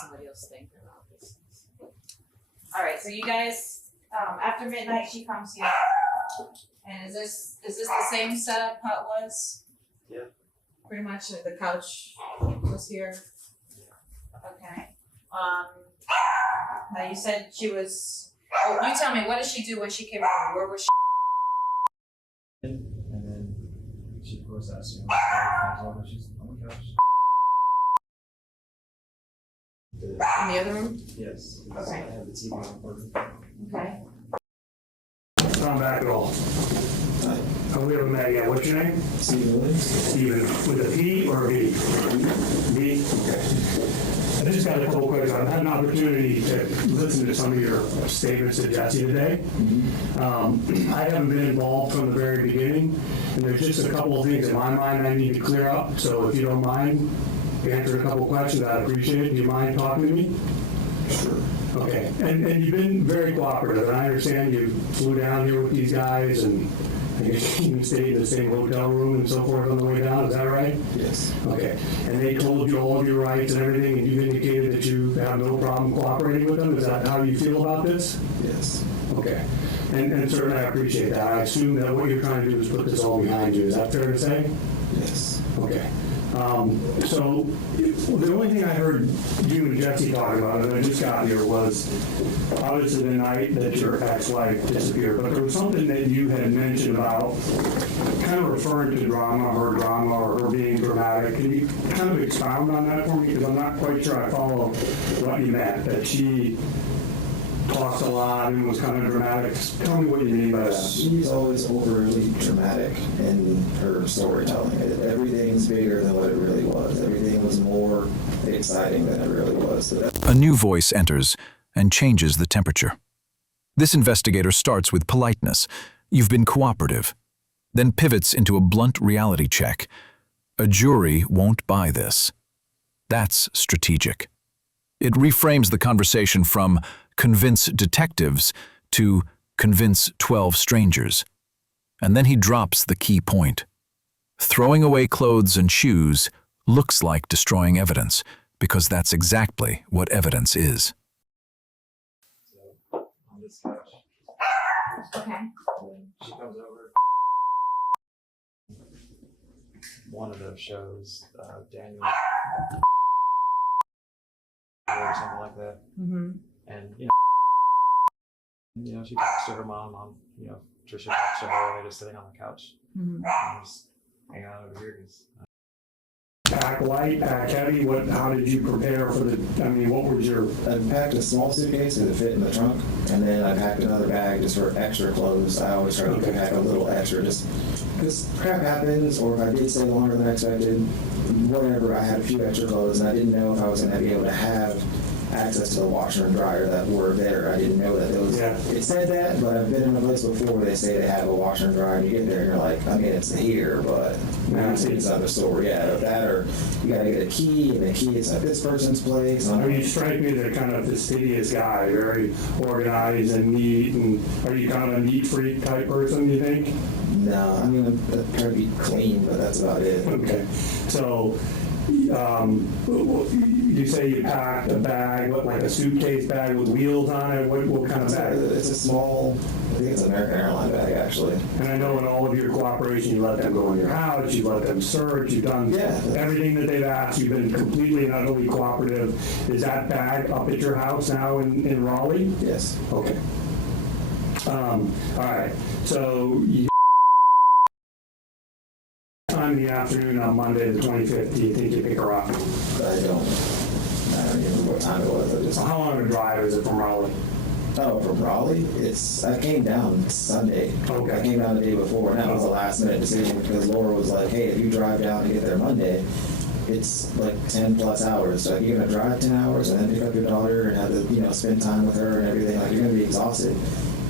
Somebody else think about this. All right, so you guys, after midnight, she comes here, and is this the same setup how it was? Yeah. Pretty much the couch was here. Okay. Now you said she was. Oh, you tell me. What did she do when she came over? Where was she? And then she, of course, asked me, she's on the couch. In the other room? Yes. Okay. I have the TV on first. Okay. Not back at all. Oh, we haven't met yet. What's your name? Stephen Williams. Steven. With a P or a V? V? Okay. I just got a couple questions. I've had an opportunity to listen to some of your statements to Jesse today. I haven't been involved from the very beginning, and there's just a couple of things in my mind I need to clear up. So if you don't mind, answer a couple questions, I'd appreciate it. Do you mind talking to me? Sure. Okay. And you've been very cooperative, and I understand you flew down here with these guys, and I guess you stayed in the same hotel room and so forth on the way down. Is that right? Yes. Okay. And they told you all of your rights and everything, and you've indicated that you have no problem cooperating with them? Is that how you feel about this? Yes. Okay. And certainly I appreciate that. I assume that what you're trying to do is put this all behind you. Is that fair to say? Yes. Okay. So the only thing I heard you and Jesse talking about, and I just got here, was obviously the night that your ex-wife disappeared, but there was something that you had mentioned about kind of referring to drama or her being dramatic. Can you kind of expound on that for me? Because I'm not quite sure I follow what you meant, that she talks a lot and was kind of dramatic. Tell me what you mean by that. She's always overly dramatic in her storytelling. Everything's bigger than what it really was. Everything was more exciting than it really was. A new voice enters and changes the temperature. This investigator starts with politeness. You've been cooperative. Then pivots into a blunt reality check. A jury won't buy this. That's strategic. It reframes the conversation from convince detectives to convince 12 strangers. And then he drops the key point. Throwing away clothes and shoes looks like destroying evidence, because that's exactly what evidence is. So, on this couch. Okay. And she comes over. One of those shows, Daniel, or something like that. Mm-hmm. And, she talks to her mom on, Trisha talks to her, they're just sitting on the couch. Mm-hmm. And just hang out over here. Pack light, pack heavy, how did you prepare for what was your... I packed a small suitcase to fit in the trunk, and then I packed another bag just for extra clothes. I always try to pack a little extra, just because crap happens, or if I did stay longer than I expected, whatever, I had a few extra clothes, and I didn't know if I was going to be able to have access to the washer and dryer that were there. I didn't know that those. Yeah. It said that, but I've been in a place before where they say they have a washer and dryer, and you get there and you're like, it's here, but it's another store. Yeah, that, or you got to get a key, and the key is at this person's place. You strike me as a kind of fastidious guy, very organized and neat. And are you kind of a neat freak type person, you think? No, I'm trying to be clean, but that's about it. Okay, so. You say you packed a bag, like a suitcase bag with wheels on it? What kind of bag? It's a small, I think it's an American Airlines bag, actually. And I know in all of your cooperation, you let them go in your house, you let them search, you've done everything that they've asked, you've been completely and utterly cooperative. Is that bag up at your house now in Raleigh? Yes. Okay. All right. So time in the afternoon on Monday the 25th, do you think you pick her up? I don't remember what time it was. How long of a drive is it from Raleigh? Oh, from Raleigh? I came down Sunday. Okay. I came down the day before, and that was a last minute decision because Laura was like, hey, if you drive down and get there Monday, it's like 10 plus hours. So you're going to drive 10 hours and then pick up your daughter and have to, spend time with her and everything. Like, you're going to be exhausted.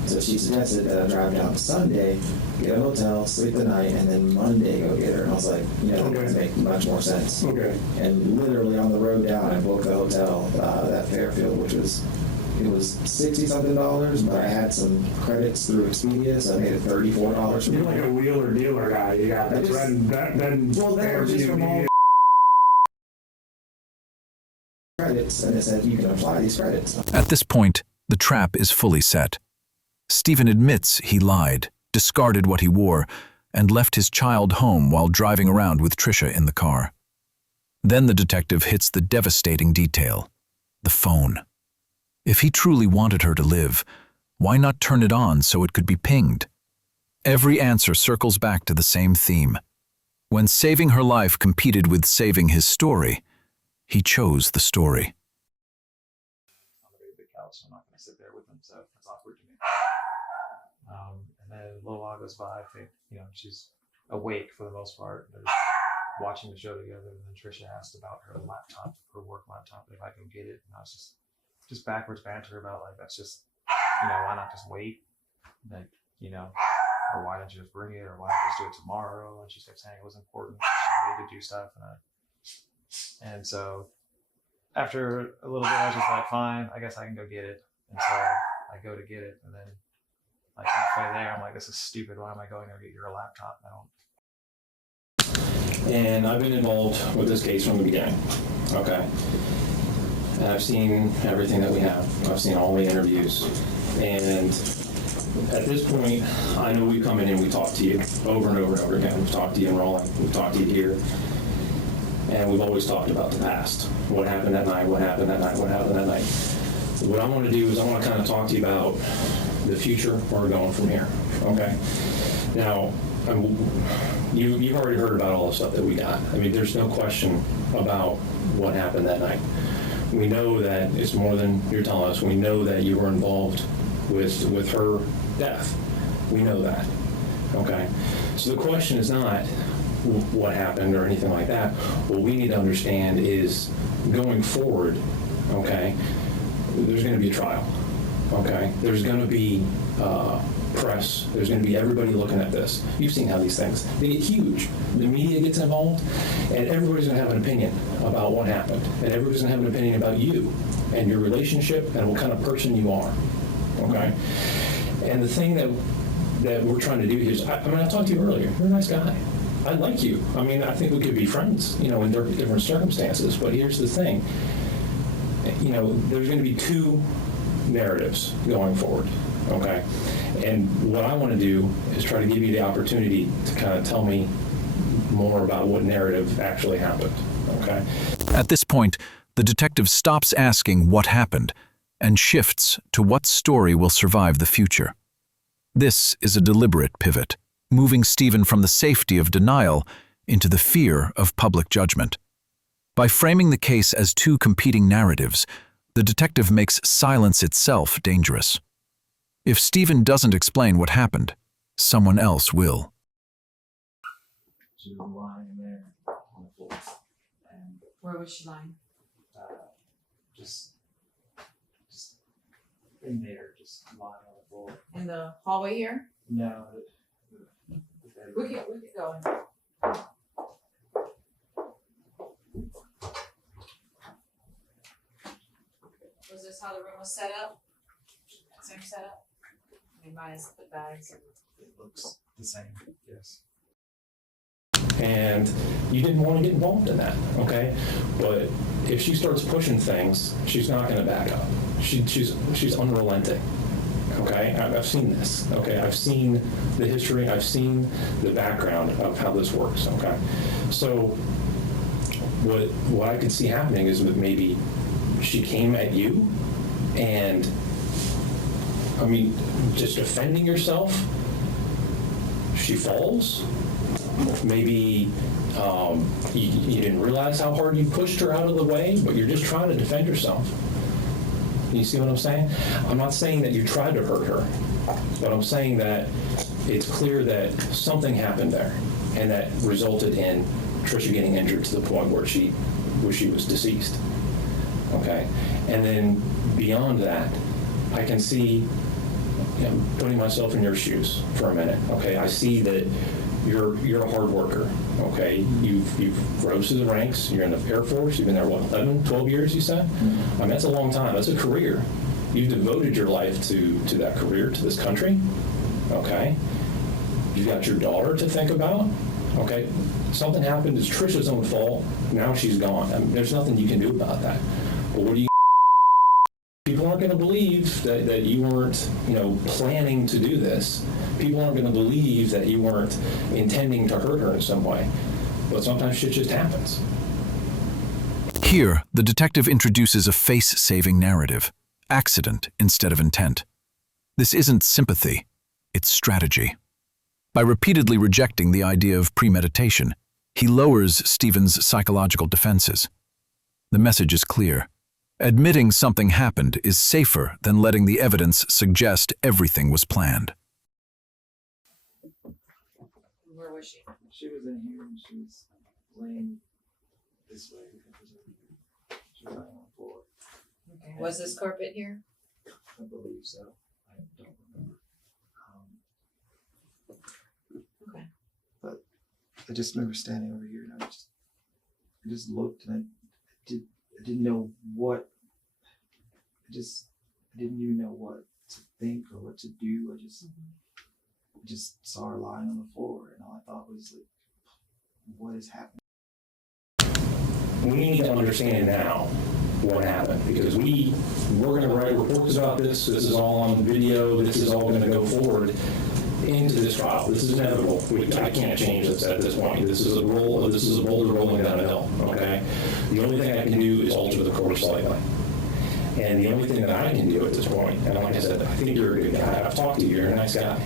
So she suggested that I drive down Sunday, get a hotel, sleep the night, and then Monday go get her. And I was like, that doesn't make much more sense. Okay. And literally on the road down, I booked the hotel at Fairfield, which was, it was $60-something, but I had some credits through Expedia, so I made it $34. You're like a wheeler dealer guy. You got that. Then just from all credits, and it said you can apply these credits. At this point, the trap is fully set. Stephen admits he lied, discarded what he wore, and left his child home while driving around with Trisha in the car. Then the detective hits the devastating detail: the phone. If he truly wanted her to live, why not turn it on so it could be pinged? Every answer circles back to the same theme. When saving her life competed with saving his story, he chose the story. On the very big couch, so I'm not going to sit there with him, so it's awkward to me. And then a little while goes by, I think, she's awake for the most part. They're watching the show together, and then Trisha asked about her laptop, her work laptop, if I can get it. And I was just backwards banter about, like, that's just, why not just wait? Like, or why didn't you just bring it? Or why not just do it tomorrow? And she kept saying it was important. She needed to do stuff. And so after a little bit, I was just like, fine, I guess I can go get it. And so I go to get it. And then like halfway there, I'm like, this is stupid. Why am I going to get your laptop? And I've been involved with this case from the beginning. Okay. And I've seen everything that we have. I've seen all the interviews. And at this point, I know we come in and we talk to you over and over and over again. We've talked to you in Raleigh. We've talked to you here. And we've always talked about the past. What happened that night, what happened that night, what happened that night. What I want to do is I want to kind of talk to you about the future, where we're going from here. Okay? Now, you've already heard about all the stuff that we got. I mean, there's no question about what happened that night. We know that it's more than you're telling us. We know that you were involved with her death. We know that. Okay? So the question is not what happened or anything like that. What we need to understand is going forward, okay, there's going to be a trial. Okay? There's going to be press. There's going to be everybody looking at this. You've seen how these things, they get huge. The media gets involved, and everybody's going to have an opinion about what happened. And everybody's going to have an opinion about you and your relationship and what kind of person you are. Okay? And the thing that we're trying to do here is, I talked to you earlier. You're a nice guy. I like you. I mean, I think we could be friends, in different circumstances. But here's the thing. There's going to be two narratives going forward. Okay? And what I want to do is try to give you the opportunity to kind of tell me more about what narrative actually happened. Okay? At this point, the detective stops asking what happened and shifts to what story will survive the future. This is a deliberate pivot, moving Stephen from the safety of denial into the fear of public judgment. By framing the case as two competing narratives, the detective makes silence itself dangerous. If Stephen doesn't explain what happened, someone else will. She was lying there on the floor. And Where was she lying? just in there, just lying on the floor. In the hallway here? No, We can go in. Was this how the room was set up? Same setup? I mean, minus the bags. it looks the same, yes. And you didn't want to get involved in that, okay? But if she starts pushing things, she's not going to back up. She's unrelenting, okay? I've seen this, okay? I've seen the history. I've seen the background of how this works, okay? So what I could see happening is that maybe she came at you and, I mean, just defending yourself, she falls. Maybe you didn't realize how hard you pushed her out of the way, but you're just trying to defend yourself. You see what I'm saying? I'm not saying that you tried to hurt her, but I'm saying that it's clear that something happened there, and that resulted in Trisha getting injured to the point where she was deceased. Okay? And then beyond that, I can see, putting myself in your shoes for a minute. Okay? I see that you're a hard worker, okay? You've rose through the ranks. You're in the Air Force. You've been there, what, 11, 12 years, you said? I mean, that's a long time. That's a career. You've devoted your life to that career, to this country, okay? You've got your daughter to think about, okay? Something happened. It's Trisha's own fault. Now she's gone. I mean, there's nothing you can do about that. But what do you... People aren't going to believe that you weren't, planning to do this. People aren't going to believe that you weren't intending to hurt her in some way. But sometimes shit just happens. Here, the detective introduces a face-saving narrative, accident instead of intent. This isn't sympathy, it's strategy. By repeatedly rejecting the idea of premeditation, he lowers Stephen's psychological defenses. The message is clear. Admitting something happened is safer than letting the evidence suggest everything was planned. Where was she? She was in here and she was laying this way because she was lying on the floor. Okay. Was this carpet here? I believe so. I don't remember. Okay. But I just remember standing over here and I just looked and I didn't know what. I didn't even know what to think or what to do. I just saw her lying on the floor and all I thought was like, what is happening? We need to understand now what happened because we're going to write reports about this. This is all on video. This is all going to go forward into this trial. This is inevitable. I can't change this at this point. This is a boulder rolling down a hill. Okay. The only thing I can do is alter the course slightly. And the only thing that I can do at this point, and like I said, I think you're a good guy. I've talked to you. You're a nice guy.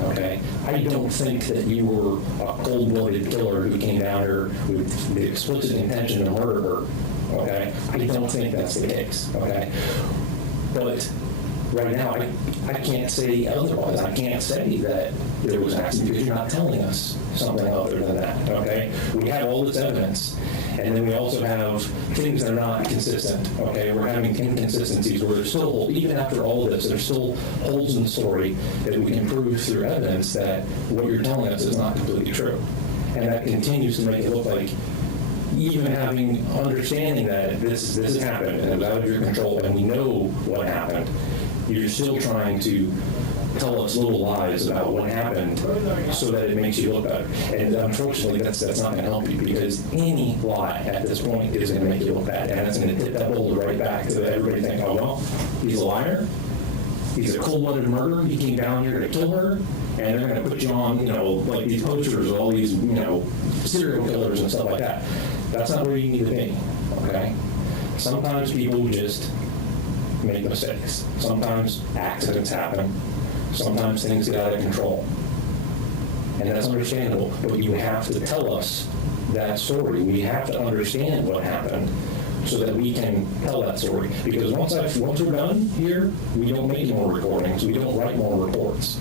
Okay. I don't think that you were a cold-blooded killer who came down here with the explicit intention to murder her. Okay. I don't think that's the case. Okay. But right now, I can't say otherwise. I can't say that there was an accident because you're not telling us something other than that, okay? We have all this evidence, and then we also have things that are not consistent, okay? We're having inconsistencies where there's still, even after all of this, there's still holes in the story that we can prove through evidence that what you're telling us is not completely true. And that continues to make it look like even having understanding that this has happened and it was out of your control and we know what happened, you're still trying to tell us little lies about what happened so that it makes you look better. And unfortunately, that's not going to help you because any lie at this point is going to make you look bad. And it's going to tip that boulder right back to everybody thinking, oh, well, he's a liar. He's a cold-blooded murderer. He came down here to kill her. And they're going to put you on, like these posters of all these, serial killers and stuff like that. That's not where you need to be, okay? Sometimes people just make mistakes. Sometimes accidents happen. Sometimes things get out of control. And that's understandable, but you have to tell us that story. We have to understand what happened so that we can tell that story. Because once we're done here, we don't make more recordings. We don't write more reports.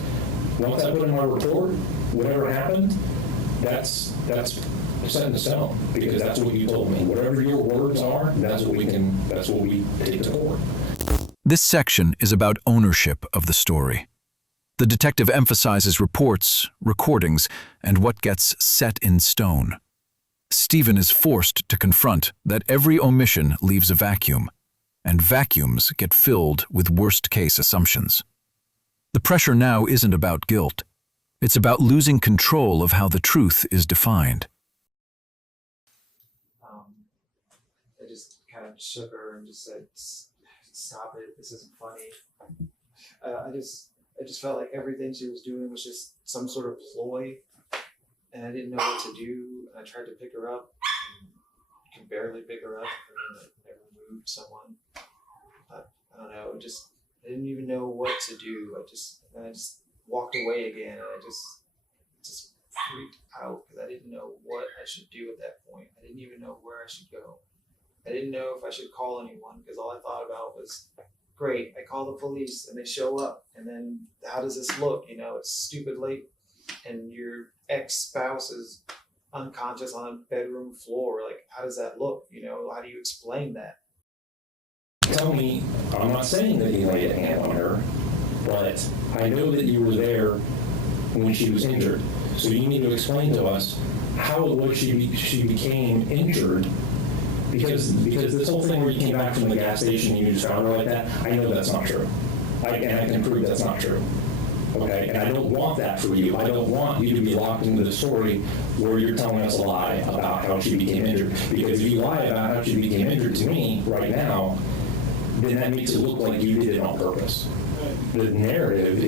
Once I put in my report, whatever happened, that's set in stone because that's what you told me. Whatever your words are, that's what we take to court. This section is about ownership of the story. The detective emphasizes reports, recordings, and what gets set in stone. Stephen is forced to confront that every omission leaves a vacuum, and vacuums get filled with worst-case assumptions. The pressure now isn't about guilt. It's about losing control of how the truth is defined. I just kind of shook her and just said, stop it, this isn't funny. I just felt like everything she was doing was just some sort of ploy, and I didn't know what to do. And I tried to pick her up, and could barely pick her up. I never moved someone. But I don't know, I didn't even know what to do. I just walked away again, and I just freaked out because I didn't know what I should do at that point. I didn't even know where I should go. I didn't know if I should call anyone because all I thought about was, great, I call the police and they show up, and then how does this look? It's stupid late and your ex-spouse is unconscious on a bedroom floor. Like, how does that look? How do you explain that? Tell me, I'm not saying that you laid a hand on her, but I know that you were there when she was injured. So you need to explain to us how it was she became injured. Because this whole thing where you came back from the gas station and you just found her like that, I know that's not true. And I can prove that's not true. Okay? And I don't want that for you. I don't want you to be locked into the story where you're telling us a lie about how she became injured. Because if you lie about how she became injured to me right now, then that makes it look like you did it on purpose. The narrative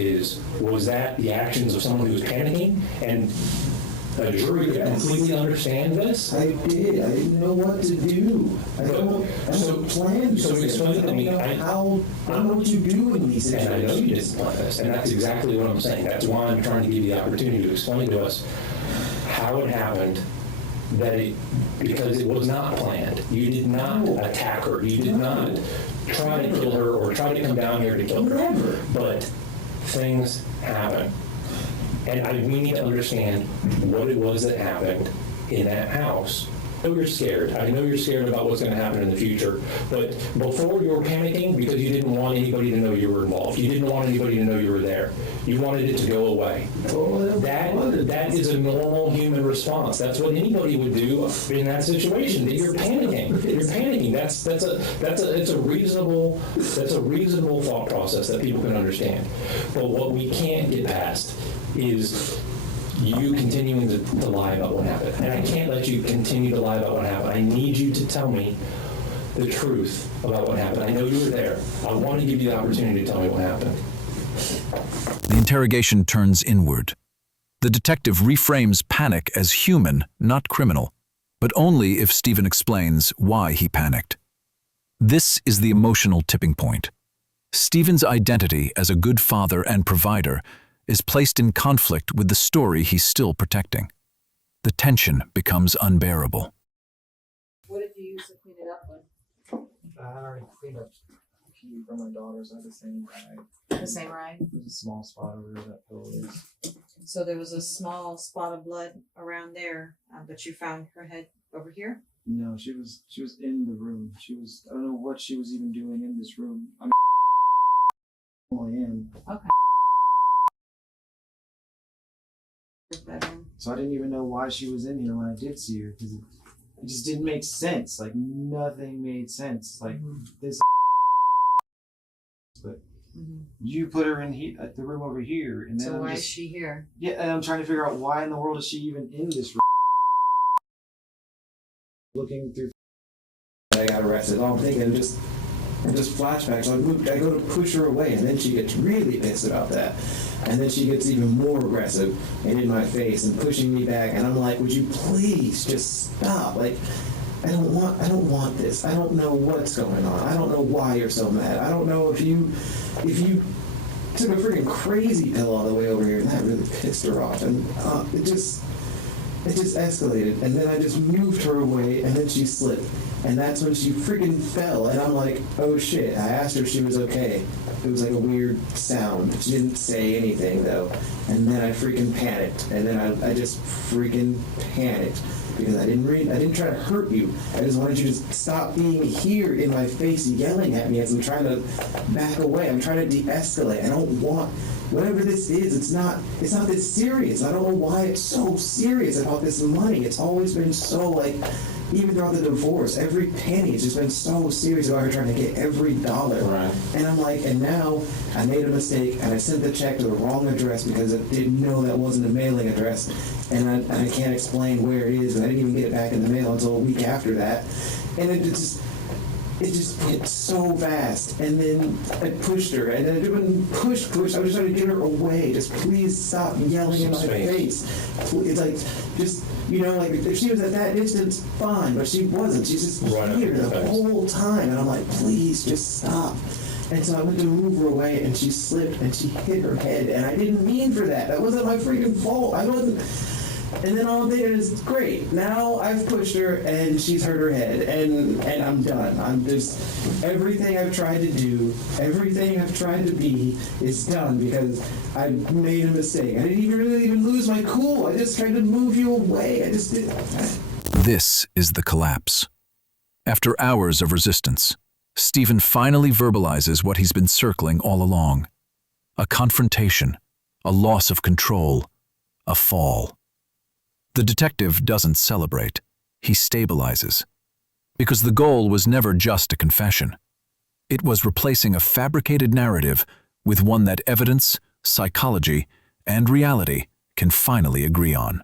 was that the actions of someone who was panicking? And a jury could completely understand this? I did. I didn't know what to do. I don't plan. So explain it to me. I don't know what you do in these And I know situations. you didn't plan this, and that's exactly what I'm saying. That's why I'm trying to give you the opportunity to explain to us how it happened, because it was not planned. You did not attack her. You did not try to kill her or try to come down here to kill her. Never. But things happen. And we need to understand what it was that happened in that house. I know you're scared. I know you're scared about what's going to happen in the future. But before you were panicking because you didn't want anybody to know you were involved. You didn't want anybody to know you were there. You wanted it to go away. That is a normal human response. That's what anybody would do in that situation. You're panicking. You're panicking. It's a reasonable thought process that people can understand. But what we can't get past is you continuing to lie about what happened. And I can't let you continue to lie about what happened. I need you to tell me the truth about what happened. I know you were there. I want to give you the opportunity to tell me what happened. The interrogation turns inward. The detective reframes panic as human, not criminal, but only if Stephen explains why he panicked. This is the emotional tipping point. Stephen's identity as a good father and provider is placed in conflict with the story he's still protecting. The tension becomes unbearable. What did you use to clean it up with? I already cleaned up pee from my daughters. I had the same rag. The same rag? There's a small spot over where that pillow is. So there was a small spot of blood around there, but you found her head over here? No, she was in the room. I don't know what she was even doing in this room. I'm only in. Okay. So I didn't even know why she was in here when I did see her, because it just didn't make sense. Like, nothing made sense. Like, this. But you put her in at the room over here, and then So why is she here? Yeah, and I'm trying to figure out why in the world is she even in this room. Looking through. I got arrested. All I'm thinking, just flashbacks. So I go to push her away, and then she gets really pissed about that. And then she gets even more aggressive and in my face and pushing me back. And I'm like, would you please just stop? Like, I don't want this. I don't know what's going on. I don't know why you're so mad. I don't know if you took a freaking crazy pill all the way over here, and that really pissed her off. And it just escalated. And then I just moved her away, and then she slipped. And that's when she freaking fell. And I'm like, oh shit. I asked her if she was okay. It was like a weird sound. She didn't say anything though. And then I freaking panicked. And then I just freaking panicked. Because I didn't try to hurt you. I just wanted you to stop being here in my face yelling at me as I'm trying to back away. I'm trying to de-escalate. I don't want, whatever this is, it's not this serious. I don't know why it's so serious about this money. It's always been so like, even throughout the divorce, every penny has just been so serious about her trying to get every dollar. Right. And I'm like, and now I made a mistake and I sent the check to the wrong address because I didn't know that wasn't a mailing address. And I can't explain where it is, and I didn't even get it back in the mail until a week after that. And it just went so fast. And then I pushed her, and I didn't push. I was just trying to get her away. Just please stop yelling in my face. It's like, just, like if she was at that distance, fine, but she wasn't. She's just here the whole time. And I'm like, please just stop. And so I went to move her away, and she slipped, and she hit her head. And I didn't mean for that. That wasn't my freaking fault. I wasn't. And then all I'm thinking is, great, now I've pushed her and she's hurt her head, and I'm done. I'm just, everything I've tried to do, everything I've tried to be is done because I made a mistake. I didn't really lose my cool. I just tried to move you away. I just didn't. This is the collapse. After hours of resistance, Stephen finally verbalizes what he's been circling all along. A confrontation, a loss of control, a fall. The detective doesn't celebrate, he stabilizes. Because the goal was never just a confession. It was replacing a fabricated narrative with one that evidence, psychology, and reality can finally agree on.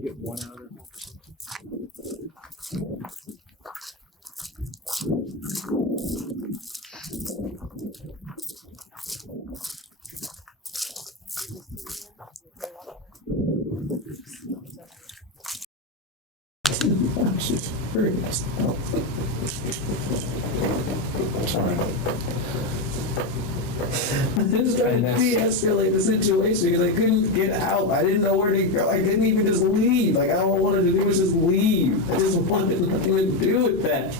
Get one out of it. She's very messed up. Sorry. I just tried to de-escalate the situation because I couldn't get out. I didn't know where to go. I couldn't even just leave. Like, all I wanted to do was just leave. I just wanted nothing to do with that.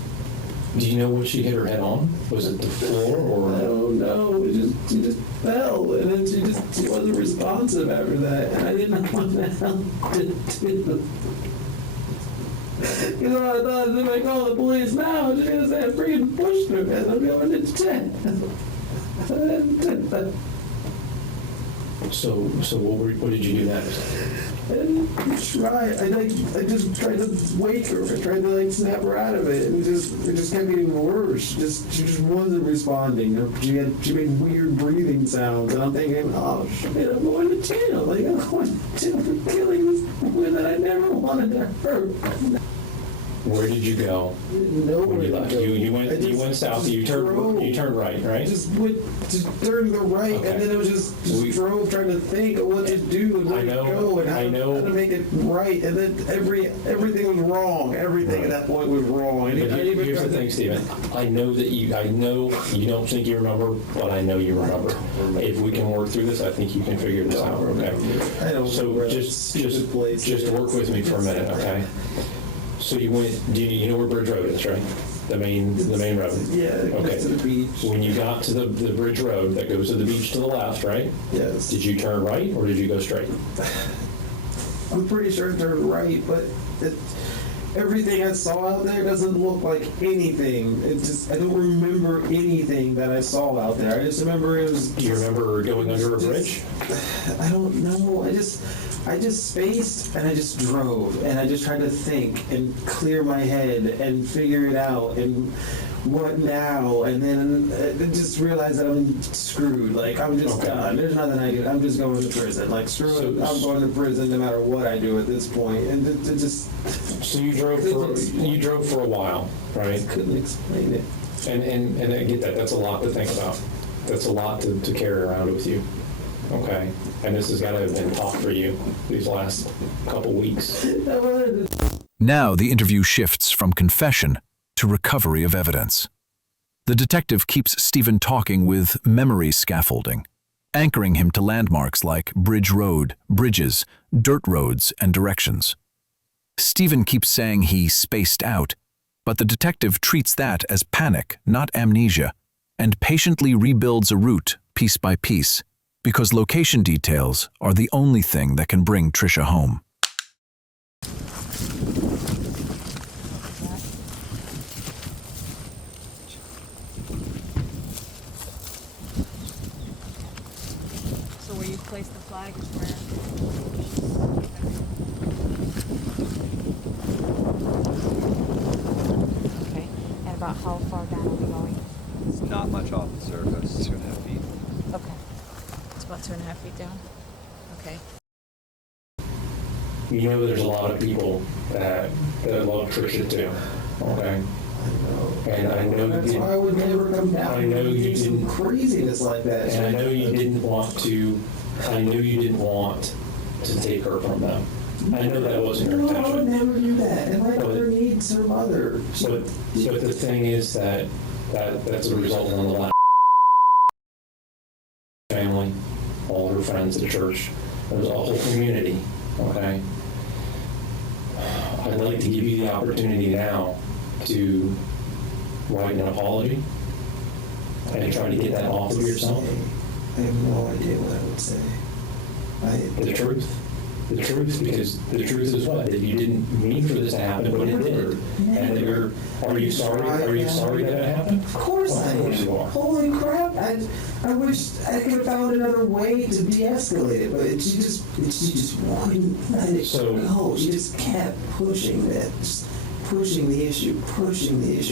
Do you know what she hit her head on? Was it the floor or? I don't know. She just fell, and then she wasn't responsive after that, and I didn't know what the hell to do. You know, I thought if I call the police now, she's gonna say I freaking pushed her, and I'm going to jail. So what did you do next? I just tried to wake her. I tried to like snap her out of it, and it just kept getting worse. She just wasn't responding. She made weird breathing sounds, and I'm thinking, oh shit, I'm going to jail. Like, I'm going to jail for killing this woman that I never wanted to hurt. Where did you go when you left? You went south. You turned right, right? Just turned to the right, okay. And then it was just drove trying to think of what to do and where to go and how to make it right. And then everything was wrong. Everything at that point was wrong. Here's the thing, Stephen. I know you don't think you remember, but I know you remember. If we can work through this, I think you can figure this out. Okay. So just work with me for a minute, okay? So you went. Do you know where Bridge Road is, right? The main road. Yeah. Okay. To the beach. When you got to the Bridge Road that goes to the beach to the left, right? Yes. Did you turn right or did you go straight? I'm pretty sure I turned right, but everything I saw out there doesn't look like anything. I don't remember anything that I saw out there. I just remember it was. Do you remember going under a bridge? I don't know. I just spaced and I just drove and I just tried to think and clear my head and figure it out and what now, and then I just realized that I'm screwed. Like, I'm just done. There's nothing I can. I'm just going to prison. Like, screw it. I'm going to prison no matter what I do at this point. And it just. So you drove for a while, right? Couldn't explain it. And I get that. That's a lot to think about. That's a lot to carry around with you. Okay. And this has got to have been tough for you these last couple weeks. Now the interview shifts from confession to recovery of evidence. The detective keeps Stephen talking with memory scaffolding, anchoring him to landmarks like Bridge Road, bridges, dirt roads, and directions. Stephen keeps saying he spaced out, but the detective treats that as panic, not amnesia, and patiently rebuilds a route piece by piece, because location details are the only thing that can bring Trisha home. So where you place the flag is where. Okay. And about how far down are we going? It's not much off the surface, 2.5 feet. Okay. It's about 2.5 feet down. Okay. You know there's a lot of people that love Trisha too. Okay. And I know that's why I would never come down. I know you didn't craziness like that. And I know you didn't want to. I know you didn't want to take her from them. I know that wasn't your intention. I would never do that. And my daughter needs her mother. But the thing is that's a result of the last family, all her friends at church. There's a whole community. Okay. I'd like to give you the opportunity now to write an apology and try to get that off of yourself. I have no idea what I would say. The truth, because the truth is what? That you didn't mean for this to happen, but it did. And that are you sorry? Are you sorry that it happened? Of course I am. Holy crap! I wish I could have found another way to de-escalate it, but she just wouldn't let it go. She just kept pushing that. Pushing the issue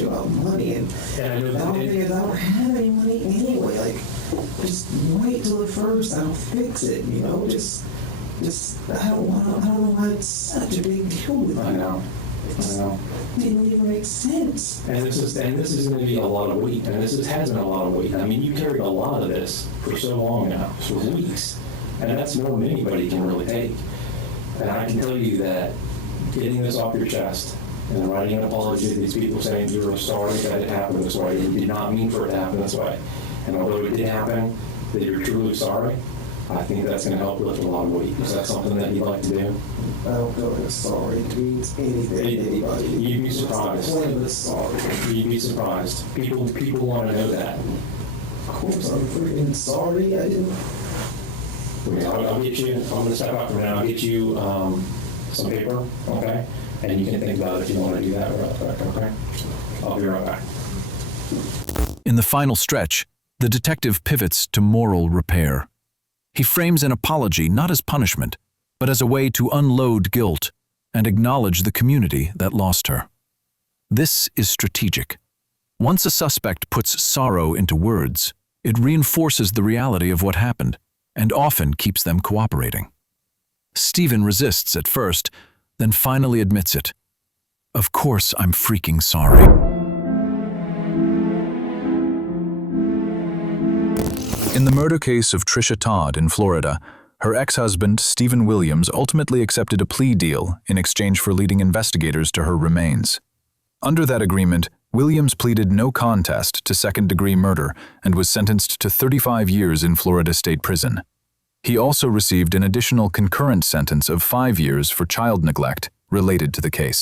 about money, and I don't have any money anyway. Like, just wait till the first. I'll fix it. You know, just I don't know why it's such a big deal with you. I know. It didn't even make sense. And this is going to be a lot of weight, and this has been a lot of weight. I mean, you carried a lot of this for so long now, for weeks, and that's more than anybody can really take. And I can tell you that getting this off your chest and then writing an apology to these people saying you're sorry that it happened this way. You did not mean for it to happen this way. And although it did happen, that you're truly sorry, I think that's going to help lift a lot of weight. Is that something that you'd like to do? I don't feel like a sorry means anything to anybody. You'd be surprised. What's the point of a sorry? You'd be surprised. People want to know that. Of course, I'm freaking sorry. I didn't. I'll get you, I'm going to step out for now. I'll get you some paper, okay? And you can think about it if you want to do that real quick, okay? I'll be right back. In the final stretch, the detective pivots to moral repair. He frames an apology not as punishment, but as a way to unload guilt and acknowledge the community that lost her. This is strategic. Once a suspect puts sorrow into words, it reinforces the reality of what happened and often keeps them cooperating. Stephen resists at first, then finally admits it. Of course, I'm freaking sorry. In the murder case of Trisha Todd in Florida, her ex-husband, Stephen Williams, ultimately accepted a plea deal in exchange for leading investigators to her remains. Under that agreement, Williams pleaded no contest to second-degree murder and was sentenced to 35 years in Florida State Prison. He also received an additional concurrent sentence of 5 years for child neglect related to the case.